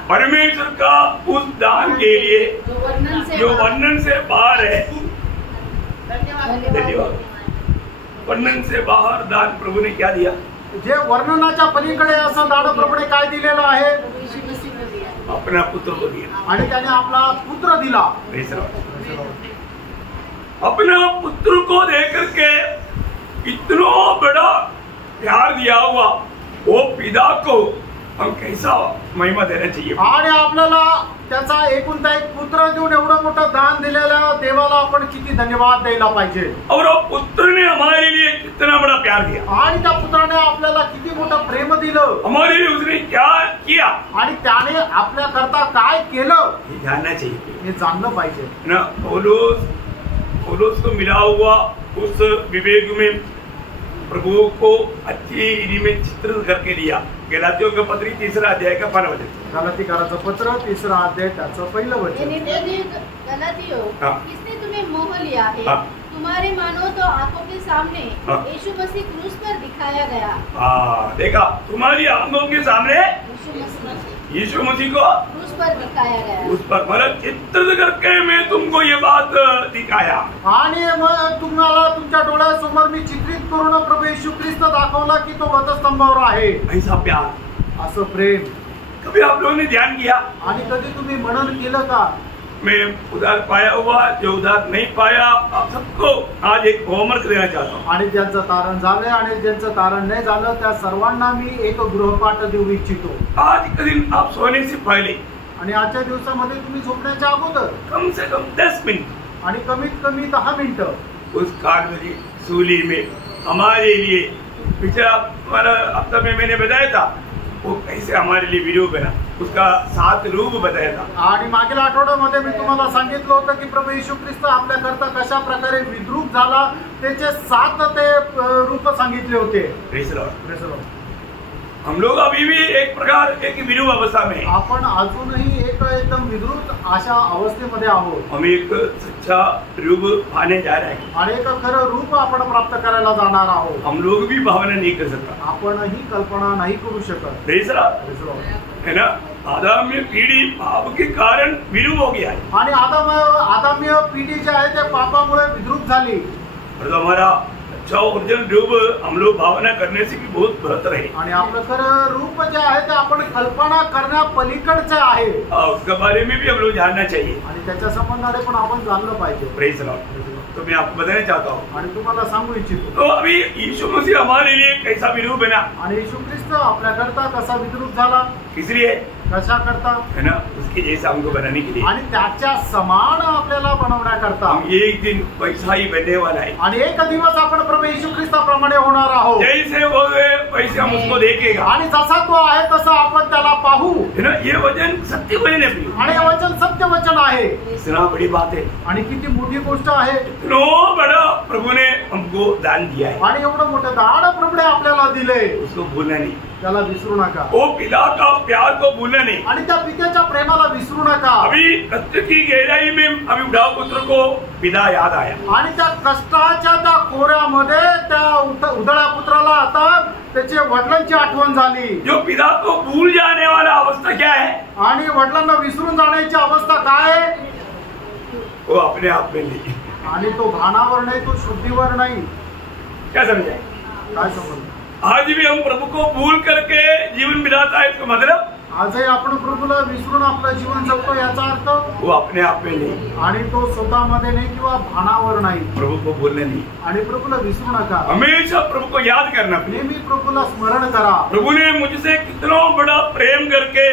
परमेश्वर का उस दान के लिए जो वर्णन से बाहर है. धन्यवाद. वर्णन से बाहर दान प्रभु ने क्या दिया. जे वर्णनाच्या पलीकडे असं दान प्रभूने काय दिलेलं आहे. अपना पुत्र को दिया. आणि त्याने आपला पुत्र दिला. अपना पुत्र को देकर के इतना बड़ा प्यार दिया हुआ वो पिता को हम कैसा महिमा देना चाहिए. आणि आपल्याला त्याचा एकुलता एक पुत्र देऊन एवढं मोठं दान दिलेल्या देवाला आपण किती धन्यवाद द्यायला पाहिजे. और वो पुत्र ने हमारे लिए कितना बड़ा प्यार दिया. आणि त्या पुत्राने आपल्याला किती मोठं प्रेम दिलं. हमारे लिए उसने क्या किया आणि त्याने आपल्या करता काय केलं ये जानना चाहिए. हे जाणलं पाहिजे ना. पौलुस को मिला हुआ उस विवेक में प्रभु को अच्छी रीति में चित्रित करके लिया. गलातियों का पत्री 3 अध्याय का 5 वचन. गलातीकाराचं पत्र 3 अध्याय त्याचं 1 वचन. गलातियों, किसने तुम्हें मोह लिया है. तुम्हारे मानो तो आंखों के सामने यीशु मसीह क्रूस पर दिखाया गया. देखा. तुम्हारी आंखों के सामने यीशु मसीह को क्रूस पर दिखाया गया. उस पर मतलब चित्रित करके मैं तुमको ये बात दिखाया. आणि मग तुम्हाला तुमच्या डोळ्यासमोर मी चित्रित करून प्रभू येशू ख्रिस्त दाखवला की तो वधस्तंभावर आहे. ऐसा प्यार. असं प्रेम कभी आप लोगों ने ध्यान किया. आणि कधी तुम्ही मनन केलं का. मैं उधार पाया हुआ जो उधार नहीं पाया आप सबको आज एक होमवर्क देना चाहता हूँ. आणि ज्यांचं तारण झालंय आणि ज्यांचं तारण नाही झालं त्या सर्वांना मी एक गृहपाठ देऊ इच्छितो. आज के दिन आप सोने से पहले आणि आजच्या दिवसामध्ये तुम्ही झोपण्याच्या अगोदर कम से कम 10 मिनट आणि कमीत कमी 10 मिनिटं उस कालवरी सूली में हमारे लिए पिछला हमारा हफ्ता में मैंने बताया था वो कैसे हमारे लिए वीडियो बना. उसका 7 रूप बताया था। आणि मागील आठवड्यामध्ये मी तुम्हाला सांगितलं होतं की प्रभू येशू ख्रिस्त आपल्याकरता कशा प्रकारे विद्रूप झाला, त्याचे 7 ते रूप सांगितले होते. Praise the Lord. हम लोग अभी भी एक प्रकार एक विरूप अवस्था में हैं। आपण अजूनही एक एकदम विद्रूप अशा अवस्थेमध्ये आहोत. हम एक सच्चा रूप पाने जा रहे हैं। आणि एक खरं रूप आपण प्राप्त करायला जाणार आहोत. हम लोग भी भावना नहीं कर सकता, आपण ही कल्पना नाही करू शकत. Praise the Lord. है ना, आदाम्य पीढ़ी पाप के कारण विरूप हो गया है आणि आदाम्य पिढी जी आहे ते पापामुळे विद्रूप झाली. और हमारा अच्छा ओरिजिनल रूप हम लोग भावना करने से भी बहुत बेहतर है। आणि आपलं खरं रूप जे आहे ते आपण कल्पना करण्या पलीकडचे आहे. उसके बारे में भी हम लोग जानना चाहिए। आणि त्याच्या संबंधाने पण आपण जाणलं पाहिजे. Praise the Lord. तो मैं आपको बताना चाहता हूँ, आणि तुम्हाला सांगू इच्छितो, तो अभी यीशु मसीह हमारे लिए कैसा विरूप बना, आणि येशू ख्रिस्त आपल्याकरता कसा विद्रूप झाला, इसलिए कशा करता, है ना, उसके जैसा हमको बनाने के लिए, आणि त्याच्या समान आपल्याला बनवण्याकरता. हम एक दिन वैसा ही बनने वाला है। आणि एक दिवस आपण प्रभू येशू ख्रिस्ताप्रमाणे होणार आहोत. जैसे वो है वैसे हम उसको देखेगा। आणि जसा तो आहे तसा आपण त्याला पाहू. है ना, ये वचन सत्य वचन है। आणि हे वचन सत्य वचन आहे. इतना बड़ी बात है, आणि किती मोठी गोष्ट आहे. इतना बड़ा प्रभु ने हमको दान दिया है, आणि एवढं मोठं दान प्रभूने आपल्याला दिले, उसको भूलना नहीं। त्याला विसरू नका. वो पिता का प्यार को भूलना नहीं। आणि त्या पित्याच्या प्रेमाला विसरू नका. अभी कष्ट की गहराई में अभी बुढ़ा पुत्र को पिता याद आया, आणि त्या कष्टाच्या त्या खोऱ्यामध्ये त्या उधळ्या पुत्राला आता त्याच्या वडिलांची आठवण झाली. जो पिता को भूल जाने वाला अवस्था क्या है, आणि वडिलांना विसरून जाण्याची अवस्था काय आहे, वो अपने आप में नहीं। आणि तो भानावर नाही, तो शुद्धीवर नाही. क्या समझे? काय समजलं? आज भी हम प्रभु को भूल करके जीवन बिताता है, इसका मतलब आजही आपण प्रभूला विसरून आपलं जीवन जगतो, याचा अर्थ वो अपने आप में नहीं, आणि तो स्वतःमध्ये नाही किंवा भानावर नाही. प्रभु को भूलना नहीं, आणि प्रभूला विसरू नका. हमेशा प्रभु को याद करना। नेहमी प्रभूला स्मरण करा. प्रभु ने मुझसे कितना बड़ा प्रेम करके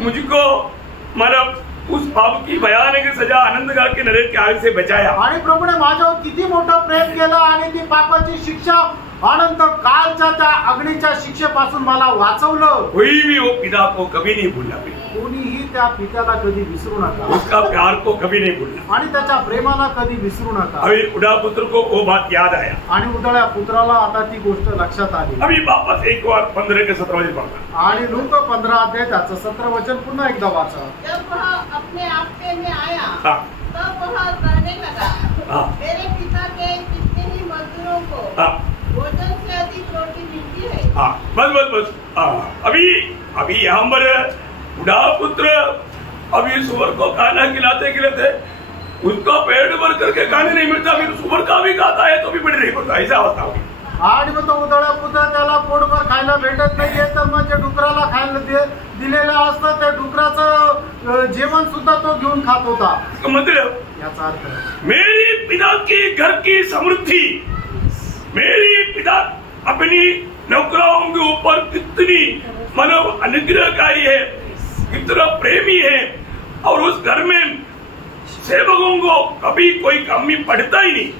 मुझको मतलब उस पाप की भयानक सजा आनंद के नरक के आग से बचाया। आणि प्रभूने माझ्यावर किती मोठं प्रेम केलं आणि ती पापाची शिक्षा अनंत कालच्या त्या अग्नीच्या शिक्षेपासून मला वाचवलं. कोई भी वो पिता को कभी नहीं भूलना, कोणीही त्या पित्याला कधी विसरू नका. उसका प्यार को कभी नहीं भूलना। आणि त्याच्या प्रेमाला कधी विसरू नका. अभी बुढ़ा पुत्र को वो बात याद आया, आणि उधळ्या पुत्राला आता ती गोष्ट लक्षात आली. अभी वापस एक बार 15 के 17 वचन पढ़ना। आणि लूक 15 अध्याय त्याचं 17 वचन पुन्हा एकदा वाचा. जब वह अपने आपे में आया, हाँ, तब वह कहने लगा, हाँ, मेरे पिता के कितने ही मजदूरों को हाँ, भोजन से अधिक रोटी मिलती है। हाँ, बस हाँ, अभी यहाँ पर बुढ़ा पुत्र अभी सुअर को खाना खिलाते उसका पेट भर करके खाने नहीं मिलता, फिर सुअर का भी खाता है तो भी पेट नहीं भरता, ऐसा अवस्था होगी। आणि मग तो उधळा पुत्र त्याला पोटभर खायला भेटत नाहीये, तर मग जे डुकराला खायला दिलेलं असतं त्या डुकराचं जेवण सुद्धा तो घेऊन खात होता. मतलब याचा अर्थ मेरी पिता की घर की समृद्धि, मेरी पिता अपनी नौकरों के ऊपर कितनी मतलब अनुग्रहकारी है, कितना प्रेमी है, और उस घर में सेवकों को कभी कोई कमी पड़ता ही नहीं.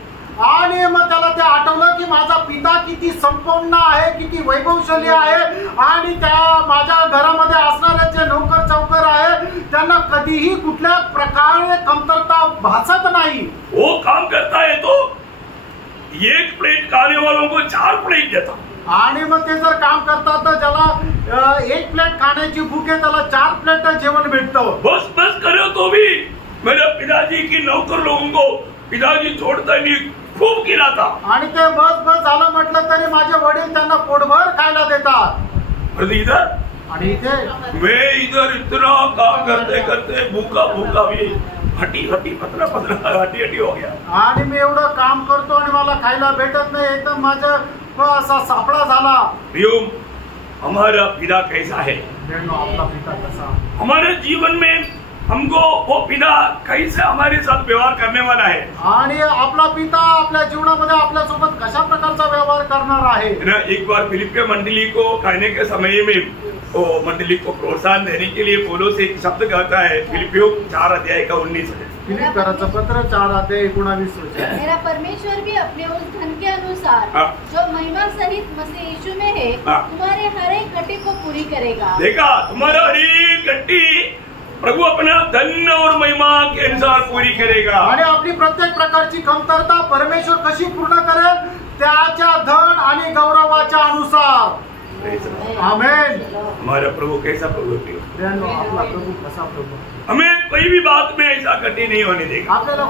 आणि मग त्याला ते आठवलं की माझा पिता किती संपन्न आहे, किती वैभवशाली आहे, आणि त्या माझ्या घरामध्ये असणारे जे नोकर चौकर आहे त्यांना कधीही कुठल्या प्रकारे कमतरता भासत नाही. वो काम करता है तो एक प्लेट खाने वालों को 4 प्लेट देता. आणि मग ते जर काम करतात तर ज्याला 1 प्लेट खाण्याची भूक आहे त्याला 4 प्लेट जेवण भेटतं. बस करो तो भी मेरे पिताजी की नौकर लोगों को पिताजी छोड़ता नहीं, खूब खिलाता. आणि ते बस झालं म्हटलं तरी माझे वडील त्यांना पोटभर खायला देतात. और इधर आणि इथे मैं इधर इतना काम करते भूखा भी हटी पतला हटी हो गया. आणि मी एवढं काम करतो आणि मला खायला भेटत नाही, एकदम माझा असा सापडा झाला. प्रियम, हमारा पिता कैसा है? आपला पिता कसा? हमारे जीवन में हमको वो पिता कैसे हमारे साथ व्यवहार करने वाला है. आणि आपला पिता आपल्या जीवनामध्ये आपल्या सोबत कशा प्रकारचा व्यवहार करणार आहे. एक बार फिलिपिया मंडली को खाने के समय में वो मंडली को प्रोत्साहन देने के लिए पौलुस एक शब्द कहता है, फिलिपियो 4 अध्याय का 19 फिलिपियराचं पत्र 4 अध्याय 19 वचन. मेरा परमेश्वर भी अपने उस धन के अनुसार अनुसार हाँ। जो महिमा सहित मसीह यीशु में है हाँ। तुम्हारे हर एक घटी को पूरी करेगा। देखा, तुम्हारा हर एक घटी प्रभु अपना धन और महिमा के अनुसार पूरी करेगा। आणि आपली प्रत्येक प्रकारची कमतरता परमेश्वर कशी पूर्ण करेल त्याच्या धन आणि गौरवाच्या अनुसार। आमेन। हमारा प्रभु कैसा प्रभु है? प्रियांनो, आपला प्रभु कसा प्रभु? हमें कोई भी बात में ऐसा घटी नहीं होने देगा। आपल्याला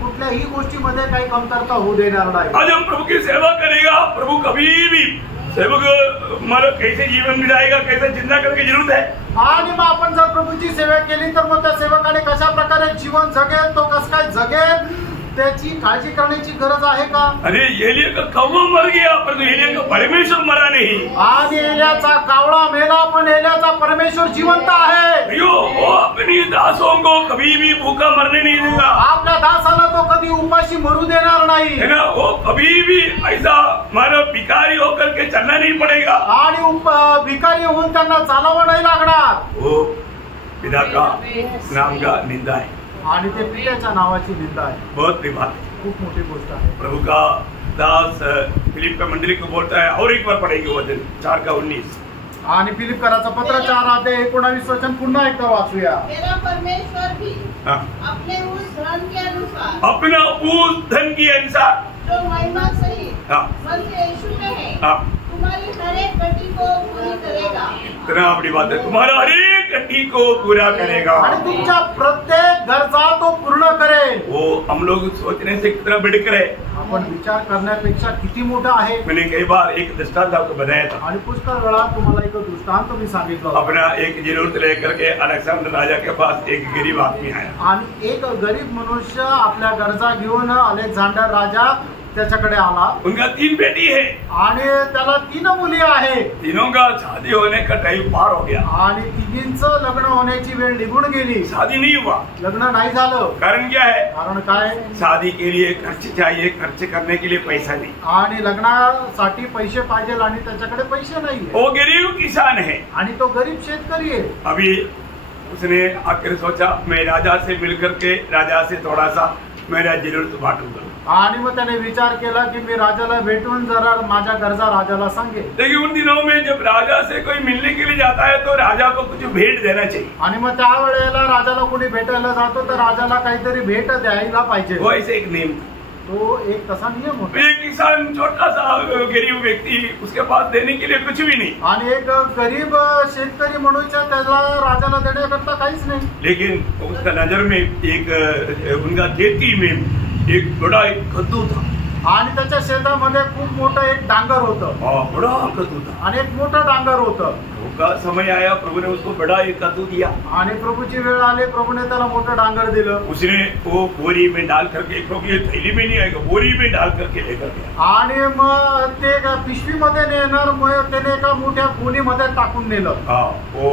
कुठल्याही गोष्टीमध्ये काही कमतरता होऊ देणार नाही। आज हम प्रभु की सेवा करेगा, प्रभु कभी भी सेवक हमारा कैसे जीवन बिताएगा, कैसे चिंता करने की जरूरत है। आणि मग आपण जर प्रभूची सेवा केली तर मग त्या सेवकाने कशा प्रकारे जीवन जगेल, तो कसं काय जगेल त्याची काळजी करण्याची गरज आहे का? अरे एलिया का कौवा मर गया, पर एलिया का परमेश्वर मरा नहीं। आणि एलियाचा कावळा मेला पण एलियाचा परमेश्वर जिवंत आहे। अयो, वो अपनी दासों को कभी भी भूखा मरने नहीं देगा। आपल्या दासाला तो कधी उपाशी मरू देणार नाही। है ना, वो कभी भी ऐसा मानो भिखारी होकर के चलना नहीं पड़ेगा। आणि भिकारी होऊन त्यांना चालावं नाही लागणार। वो पिता का नाम का निंदा है, आणि ते पित्याच्या नावाची निंदा आहे। बहुत बड़ी बात है। खूप मोठी गोष्ट आहे। प्रभु का दास फिलिप का मंडली को बोलता है, और एक बार पढ़ेगी वचन 4:19। आणि फिलिपकराचं पत्र 4:19 वचन पुन्हा एकदा वाचूया। मेरा परमेश्वर भी हाँ। अपने उस धन के अनुसार अपना उस धन की अनुसार जो महिमा सहित हाँ। मसीह यीशु में है हाँ। तुम्हारी हर एक घटी को पूरी करेगा। इतना बड़ी बात है, तुम्हारा हर एक घटी को पूरा करेगा। आणि तुमच्या प्रत्येक गरजा तो पूर्ण करेल। वो हम लोग सोचने से कितना बढ़कर है। आपण विचार करण्यापेक्षा किती मोठा आहे। मैंने कई बार एक दृष्टांत आपको बताया था। आणि पुष्कळ वेळा तुम्हाला एक दृष्टांत मी सांगितलं होतं। अपना एक जरूरत लेकर के अलेक्जेंडर राजा के पास एक गरीब आदमी आया। आणि एक गरीब मनुष्य आपल्या गरजा घेऊन अलेक्झांडर राजा त्याच्याकडे आला। उनका 3 बेटी है आणि त्याला 3 मुली आहे। तीनों का शादी होने का टाइम पार हो गया। आणि तिघींचं लग्न होण्याची वेळ निघून गेली। शादी नहीं हुआ। लग्न नाही झालं। कारण क्या है? कारण काय? शादी के लिए खर्च चाहिए, खर्च करने के लिए पैसा नहीं। आणि लग्नासाठी पैसे पाहिजे आणि त्याच्याकडे पैसे नाहीये। वो गरीब किसान है। आणि तो गरीब शेतकरी आहे। अभी उसने आखिर सोचा मैं राजा से मिलकर के राजा से थोड़ा सा मेरा जरूरत बांटूंगा। आणि मग त्याने विचार केला की मी राजाला भेटून जरा माझ्या गरजा राजाला सांगेल। देखिए, उन दिनों में जब राजा से कोई मिलने के लिए जाता है तो राजा को कुछ भेंट देना चाहिए। आणि मग त्यावेळेला राजाला कोणी भेटायला जातो तर राजाला काहीतरी भेट द्यायला पाहिजे। वो ऐसे एक नियम। तो एक तसा नियम होता। एक किसान छोटा सा गरीब व्यक्ति, उसके पास देने के लिए कुछ भी नहीं। आणि एक गरीब शेतकरी मनुष्य त्याला राजाला देण्याकरता काहीच नाही। लेकिन उसका नजर में एक उनका खेती में एक बड़ा एक कद्दू था। आणि त्याच्या शेतामध्ये खूप मोठं एक डांगर होतं। बड़ा कद्दू था। आणि एक मोठं डांगर होतं। का समय आया, प्रभु ने उसको बड़ा एक कद्दू दिया। आणि प्रभूची वेळ आली, प्रभूने त्याला मोठं डांगर दिलं। उसने वो बोरी में डाल करके, क्योंकि ये थैली में नहीं आएगा, बोरी में डाल करके लेकर गया। आणि मग ते पिशवीमध्ये नेणार, मग त्याने एका मोठ्या गोणीमध्ये टाकून नेलं। हाँ, वो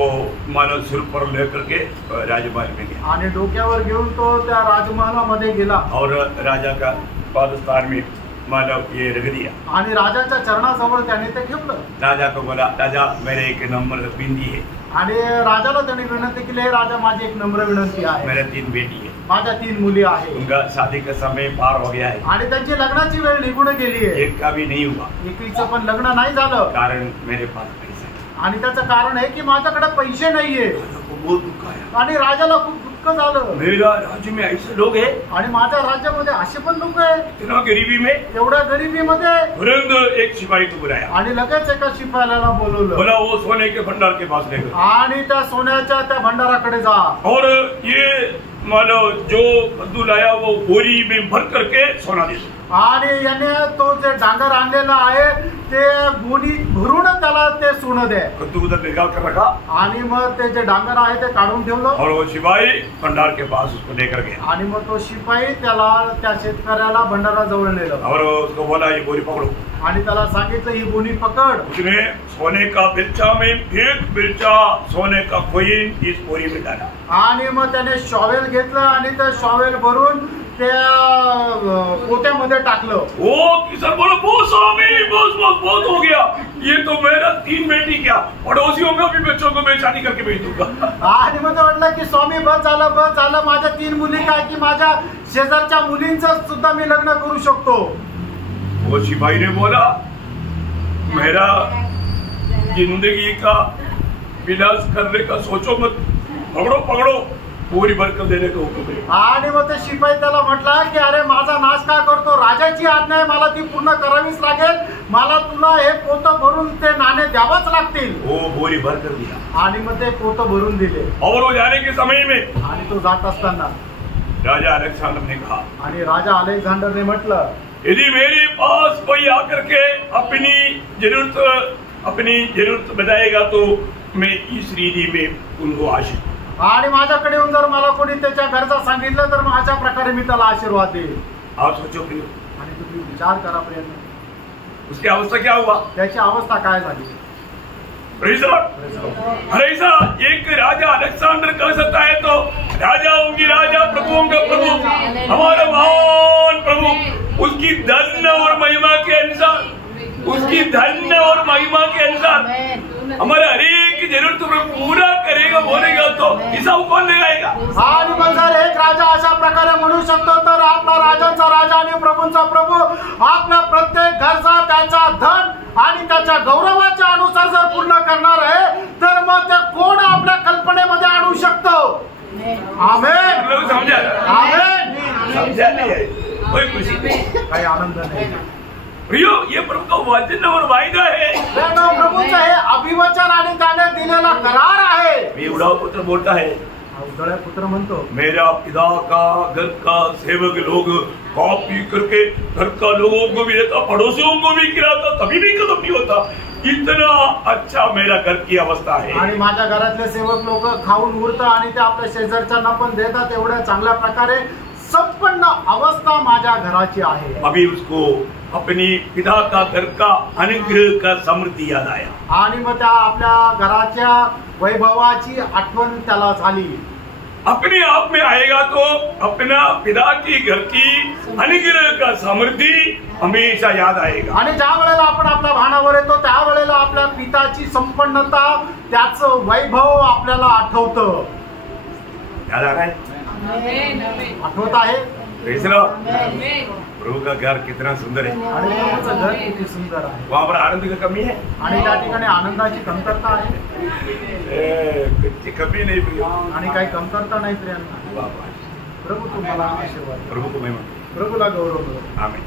मानव सिर पर लेकर के राजमहल में गया। आणि डोक्यावर घेऊन तो त्या राजमहालामध्ये गेला। और राजा का पादस्थान में मानव ये रख दिया। आणि राजाच्या चरणाजवळ त्याने ते ठेवलं। राजा को बोला, राजा मेरे एक नम्र बिंदी है। आणि राजाला त्याने विनंती केली, हे राजा माझी एक नम्र विनंती आहे। मेरे 3 बेटी है। माझ्या 3 मुली आहेत। उनका शादी का समय पार हो गया है। आणि त्यांची लग्नाची वेळ निघून गेली आहे। एक का भी नहीं हुआ। एकीचं पण लग्न नाही झालं। कारण मेरे पास पैसा है। आणि त्याचं कारण आहे की माझ्याकडे पैसे नाहीये। राजा को बहुत दुख आया। आणि राजाला खूप दुःख झालं। मेरा राज्य में ऐसे लोग हैं, आणि माझ्या राज्यामध्ये असे पण लोक आहेत, इतना गरीबी में। एवढ्या गरीबीमध्ये। तुरंत एक सिपाही को बुलाया। आणि लगेच एका शिपायाला बोलवलं। बोला वो सोने के भंडार के पास ले गए। आणि त्या सोन्याच्या त्या भंडाराकडे जा। और ये मानो जो कद्दू लाया वो बोरी में भर करके सोना दे दो। आणि याने तो जे डांगर आणलेला आहे ते गोणी भरून त्याला ते सोनं दे। कद्दू उधर निकाल कर रखा। आणि मग ते जे डांगर आहे ते काढून ठेवलं। और वो सिपाही भंडार के पास उसको लेकर गया। आणि मग तो शिपाई त्याला त्या शेतकऱ्याला भंडाराजवळ नेलं। और उसको बोला ये बोरी पकड़ो। आणि त्याला सांगितलं ही गोणी पकड। उसने सोने का बिल्चा में एक बिल्चा सोने का कोइन इस बोरी में डाला। आणि मग त्याने शॉवेल घेतलं आणि ते शॉवेल भरून त्या पोत्यामध्ये टाकलं। वो किसान बोला, बहुत स्वामी, बहुत हो गया, ये तो मेरा 3 बेटी क्या पड़ोसियों का भी बच्चों को मैं शादी करके भेज दूंगा। आणि मग म्हटलं की स्वामी बस झालं, माझ्या 3 मुली काय की माझ्या शेजारच्या मुलींचं सुद्धा मी लग्न करू शकतो। वो सिपाही ने बोला, मेरा जिंदगी का विनाश करने का सोचो मत, पकड़ो पकड़ो, पूरी बरकत देने का हुक्म है। आणि मग ते शिपाई त्याला म्हटला की अरे माझा नाश का करतो, राजाची आज्ञा आहे, मला ती पूर्ण करावीच लागेल, मला तुला हे पोतं भरून ते नाणे द्यावाच लागतील। वो बोरी भर कर दिया आणि मग ते पोतं भरून दिले। और वो जाने के समय में आणि तो जात असताना राजा अलेक्जेंडर ने कहा, आणि राजा अलेक्झांडरने म्हटलं, यदि मेरे पास कोई आकर के अपनी जरूरत बताएगा तो मैं इस रीति में उनको आशीर्वाद, आणि माझ्याकडे येऊन जर मला कोणी त्याच्या गरजा सांगितलं तर मग अशा प्रकारे मी त्याला आशीर्वाद देईन। आप सोचो प्रियो, आणि तुम्ही विचार करा प्रिय, उसकी अवस्था क्या हुआ? त्याची अवस्था काय झाली। Praise the Lord. अरे ऐसा एक राजा अलेक्जेंडर कर सकता है तो राजाओं की राजा, प्रभुओं का प्रभु, हमारा महान प्रभु, उसकी धन्य और महिमा के अनुसार, उसकी धन्य और महिमा के अनुसार हमारे हर एक जरूरत पूरा करेगा, बोलेगा तो हिसाब कौन लगाएगा? आणि मग जर एक राजा अशा प्रकारे म्हणू शकतो तर आपला राजांचा राजा आणि प्रभूंचा प्रभू आपल्या प्रत्येक गरजा त्याचा धन आणि त्याच्या गौरवाच्या अनुसार जर पूर्ण करणार आहे तर मग ते कोण आपल्या कल्पनेमध्ये आणू शकतो? आमेन, लोग समझा? आमेन, समझा नहीं है, कोई खुशी नहीं, काही आनंद नाही। प्रियो ये प्रभु का वचन और वायदा है। प्रभूचं हे अभिवचन आणि त्याने दिलेला करार आहे। ये उड़ाव पुत्र बोलता है, उदळ्या पुत्र म्हणतो, मेरा पिता का घर का सेवक लोग खा पी करके घर का लोगों को भी देता, पड़ोसियों को भी खिलाता, तभी भी खत्म नहीं होता, इतना अच्छा मेरा घर की अवस्था है। आणि माझ्या घरातले सेवक लोक खाऊन उरतात आणि ते आपल्या शेजारच्यांना पण देतात, एवढ्या चांगल्या प्रकारे संपन्न अवस्था माझ्या घराची आहे। अभी उसको अपनी पिता का घर का अनुग्रह का समृद्धि याद आया, आणि मग त्या आपल्या घराच्या वैभवाची आठवण त्याला झाली। अपने आप में आएगा तो अपना पिता की घर की अनुग्रह का समृद्धि हमेशा याद आएगा। आणि ज्या वेळेला आपण आपल्या भानावर येतो त्यावेळेला आपल्या पिताची संपन्नता, त्याचं वैभव आपल्याला आठवतं। याद आ रहा है? आठवत आहे? Praise the Lord. प्रभु का घर कितना सुंदर है, आणि प्रभूचं घर किती सुंदर आहे, वहाँ पर आनंद की कमी है, आणि त्या ठिकाणी आनंदाची कमतरता आहे, कुछ कमी नहीं प्रियो। आणि काही कमतरता नाही प्रियांना। बाबा, प्रभू तुम्हाला आशीर्वाद, प्रभु को महिमा, प्रभूला गौरव मिळो। आमीन।